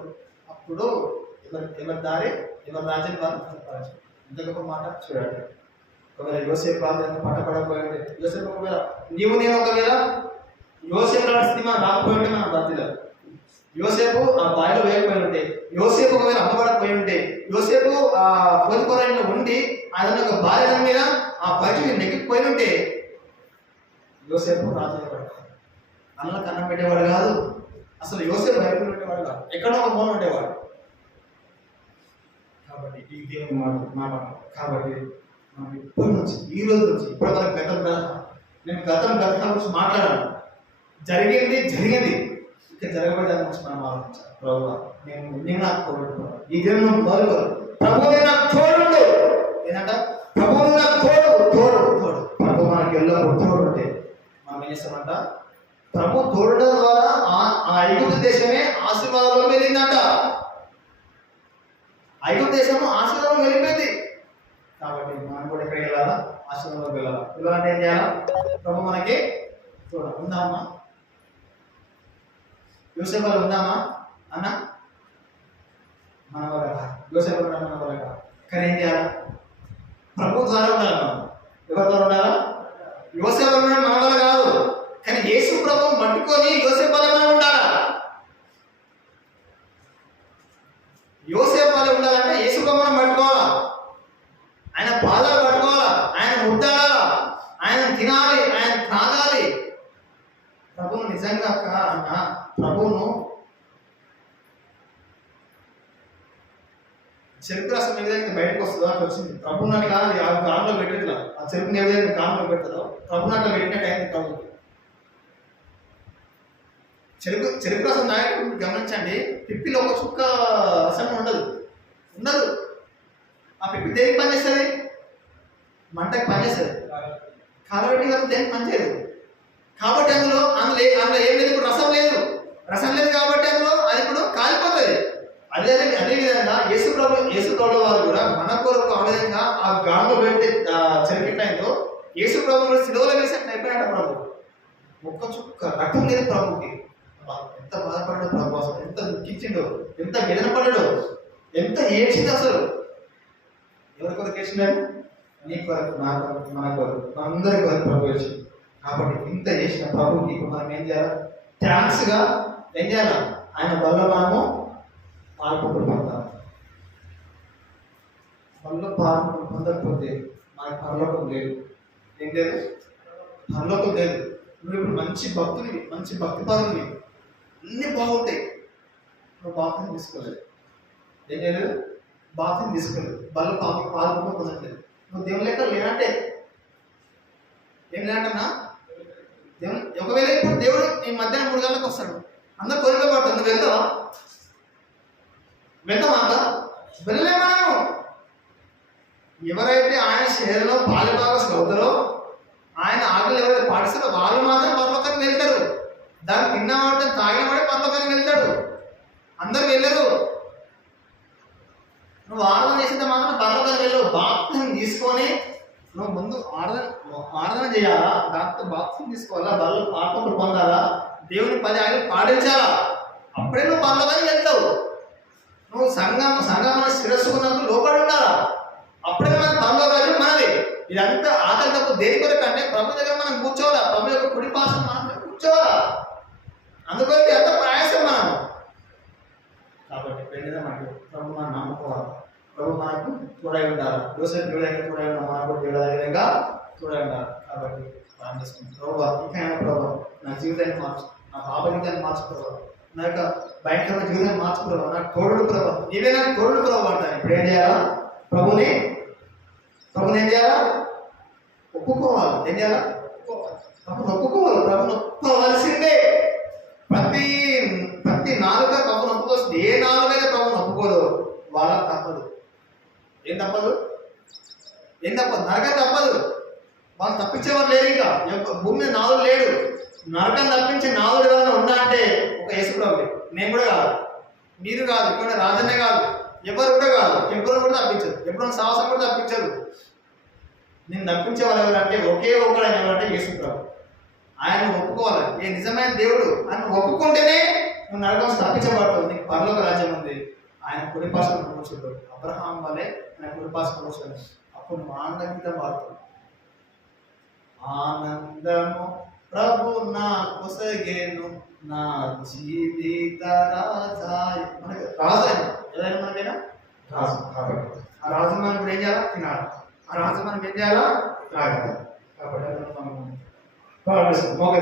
అప్పుడు ఎవరి దారి ఎవరి రాజ్యం వారు ఇంత గొప్ప మాట చూడండి. ఒకవేళ యోసేపు రాజు పట్టపడకపోయింది, యోసేపు ఒకవేళ నీవు నేను ఒకవేళ యోసేపు లాంటి స్థితి మనం రాకపోయి ఉంటే మనం బతిలేదు. యోసేపు ఆ బావిలో వేయకపోయి ఉంటే, యోసేపు ఒకవేళ అమ్మబడకపోయి ఉంటే, యోసేపు ఆ పోతుకోరాయిలో ఉండి ఆయన యొక్క భార్య మీద ఆ పరీక్ష నెగ్గిపోయి ఉంటే యోసేపు రాజు అన్నలకు అన్నం పెట్టేవాడు కాదు. అసలు యోసేపు బయటకు పెట్టేవాడు కాదు, ఎక్కడో ఒక మూల ఉండేవాడు. కాబట్టి ఈ దేవుని మాట కాబట్టి మనం ఇప్పటి నుంచి ఈ రోజు నుంచి ఇప్పటి వరకు నేను గతం గురించి మాట్లాడాను. జరిగింది ఇంకా జరగబోయే దాని గురించి మనం ఆలోచించాలి. ప్రభు నేను నాకు తోడు, ఈ దేవుని మొదలు ప్రభు నాకు తోడు ఏంటంట, ప్రభు నాకు తోడు. ప్రభు మనకి ఎల్లప్పుడు తోడు ఉంటే మనం ఏం చేస్తామంట, ప్రభు తోడడం ద్వారా ఆ ఐగుప్తు దేశమే ఆశీర్వాదంలో వెళ్ళిందంట. ఐగుప్తు దేశము ఆశీర్వాదం వెళ్ళిపోయింది. కాబట్టి మనం కూడా ఎక్కడికి వెళ్ళాలా? ఆశీర్వాదంలోకి వెళ్ళాలా. వెళ్ళాలంటే ఏం చేయాలా? ప్రభు మనకి తోడు ఉందామా? యోసేపు ఉందామా అన్న? మన వల్ల యోసేపు మన వల్ల కానీ ఏం చేయాలా? ప్రభు ద్వారా ఉండాలి. మనం ఎవరి ద్వారా ఉండాలా? యోసేపు మన వల్ల కాదు, కానీ యేసు ప్రభువుని పట్టుకొని యోసేపు వల్ల మనం ఉండాలా. యోసేపు వల్ల ఉండాలంటే యేసు ప్రభువుని మనం పట్టుకోవాలా, ఆయన పాదాలు పట్టుకోవాలా, ఆయన ముద్దాడాలా, ఆయన తినాలి, ఆయన తాగాలి. ప్రభువును నిజంగా అన్న ప్రభువును చెరుకు రసం ఏ విధంగా బయటకు వస్తుందో అట్లా వచ్చింది. ప్రభువుని అట్లా ఆ కాలంలో పెట్టేట్లా, ఆ చెరుకుని ఏ విధంగా కాలంలో పెడతారో ప్రభువుని అట్లా పెట్టినట్టు అయింది. ప్రభుత్వం చెరుకు రసం తాగేటప్పుడు గమనించండి, పిప్పిలో ఒక చుక్క రసం ఉండదు. ఆ పిప్పి దేనికి పనిచేస్తుంది? మంటకి పనిచేస్తుంది. కాబట్టి దేనికి పనిచేయదు. కాబట్టి అందులో ఏం లేదు, ఇప్పుడు రసం లేదు కాబట్టి అందులో అది ఇప్పుడు కాలిపోతుంది. అదే విధంగా యేసు ప్రభు వారు కూడా మన కొరకు ఆ విధంగా ఆ గాంలో పెడితే చెరిగిట్టయిందో యేసు ప్రభు కూడా సిలువలో వేసినట్టు అయిపోయాడు. ప్రభు ఒక్క చుక్క రకం లేదు ప్రభుకి. ఎంత బాధపడ్డాడు ప్రభు, అసలు ఎంత దుఃఖించిండో, ఎంత వేదన పడ్డాడో, ఎంత ఏడ్చింది. అసలు ఎవరి కొరకు ఏడ్చినాడు? నీ కొరకు, నా కొరకు, మన కొరకు, అందరి కొరకు ప్రభు ఏడ్చింది. కాబట్టి ఇంత చేసిన ప్రభుకి ఇప్పుడు మనం ఏం చేయాలి? థ్యాంక్స్గా ఏం చేయాలి? ఆయన వల్ల మనము పాల్పొందులు పొందాలి. వల్ల పాల్పొందులు పొందకపోతే మనకు పరలోకం లేదు. ఏం లేదు? పరలోకం లేదు. నువ్వు ఇప్పుడు మంచి భక్తునివి, మంచి భక్తి పరునివి, అన్నీ బాగుంటాయి, నువ్వు బాప్తిసం తీసుకోలేదు. ఏం చేయలేదు? బాప్తిసం తీసుకోలేదు, వల్ల పాల్పొందులు పొందట్లేదు. నువ్వు దేవుని లెక్క లేనంటే ఏం లేనంటన్నా దేవుడు. ఒకవేళ ఇప్పుడు దేవుడు ఈ మధ్యాహ్నం 3 గంటలకు వస్తాడు, అందరూ కోరికపడతాడు, నువ్వు వెళ్తావా? అంతా వెళ్ళలేమా? ఎవరైతే ఆయన శరీరంలో పాలుభాగస్తులు అవుతారో, ఆయన ఆకలి ఎవరైతే పాటిస్తారో వాళ్ళు మాత్రం పరలోకానికి వెళ్తారు. దాన్ని తిన్నవాడు తాగినవాడే పరలోకానికి వెళ్తాడు, అందరు వెళ్ళరు. నువ్వు ఆరాధన చేసినంత మాత్రం పరలోకానికి వెళ్ళవు. బాప్తిసం తీసుకొని నువ్వు ముందు ఆరాధన చేయాలా, దాంతో బాప్తిసం తీసుకోవాలా, బల్ల పాపములు పొందాలా, దేవుని 10 ఆజ్ఞలు పాటించాలా, అప్పుడే నువ్వు పరలోకానికి వెళ్తావు. నువ్వు సంఘం శిరస్సు ఉన్నందుకు లోపడి ఉండాలా, అప్పుడే మన పరలోకానికి మనది. ఇదంతా ఆకలి తప్పు దేని కొరకు అంటే ప్రభు దగ్గర మనం కూర్చోవాలా, ప్రభు యొక్క కుడి పాసం మనం కూర్చోవాలా. అందుకొరకు ఎంత ప్రయాసం మనం. కాబట్టి పెళ్ళిదమంటే ప్రభు మనం నమ్ముకోవాలి, ప్రభు మనకు తోడై ఉండాలి. యోసేపు దేవుడి దగ్గర తోడై ఉన్నాం, మనకు దేవుడి దగ్గరగా తోడై ఉండాలి. కాబట్టి ప్రార్థిస్తున్నాం, ప్రభు ఇంకైనా ప్రభు నా జీవితాన్ని మార్చు, నా పాప జీవితాన్ని మార్చు ప్రభు, నా యొక్క భయంకరమైన జీవితాన్ని మార్చు ప్రభు, నాకు తోడు ప్రభు, నీవే నాకు తోడు ప్రభు అంటాను. ఇప్పుడు ఏం చేయాలా? ప్రభుని ఏం చేయాలా? ఒప్పుకోవాలి. ఏం చేయాలా? ప్రభుని ఒప్పుకోవాలి. ప్రభుని ఒప్పుకోవాల్సిందే. ప్రతి నాలుక ప్రభుని ఒప్పుకోవాల్సింది. ఏ నాలుగైనా ప్రభుని ఒప్పుకోదు వాళ్ళకి తప్పదు. ఏం తప్పదు? నరకం తప్పదు. వాళ్ళు తప్పించేవారు లేరు. ఇంకా భూమి మీద నాలుగు లేడు. నరకం తప్పించే నాలుగు ఏమైనా ఉన్నా అంటే ఒక యేసుప్రభువే. నేను కూడా కాదు, మీరు కాదు, ఇక్కడ రాజన్నే కాదు, ఎవరు కూడా కాదు. ఎవరు కూడా తప్పించదు, ఎప్పుడైనా సాహసం కూడా తప్పించదు. నేను తప్పించే వాళ్ళు ఎవరంటే ఒకే ఒకడు ఆయన ఎవరంటే యేసుప్రభు. ఆయన ఒప్పుకోవాలి. ఏ నిజమైన దేవుడు ఆయన ఒప్పుకుంటేనే నువ్వు నరకం తప్పించబడతావు. నీకు పరలోక రాజ్యం ఉంది. ఆయన కుడిపాసం కూర్చుంటాడు. అబ్రహాం వల్లే ఆయన కుడిపాసం కూర్చోడు. అప్పుడు నువ్వు ఆనందంగా వాడుతావు. ఆనందము ప్రభు నా కొసగేను నా జీవిత రాజాయ. మనకి రాజు ఆయన ఏదైనా మనకైనా రాజు. కాబట్టి ఆ రాజు మనం ఇప్పుడు ఏం చేయాలా? తినాలి. ఆ రాజు మనం ఏం చేయాలా? తాగాలి. కాబట్టి మనం మోగ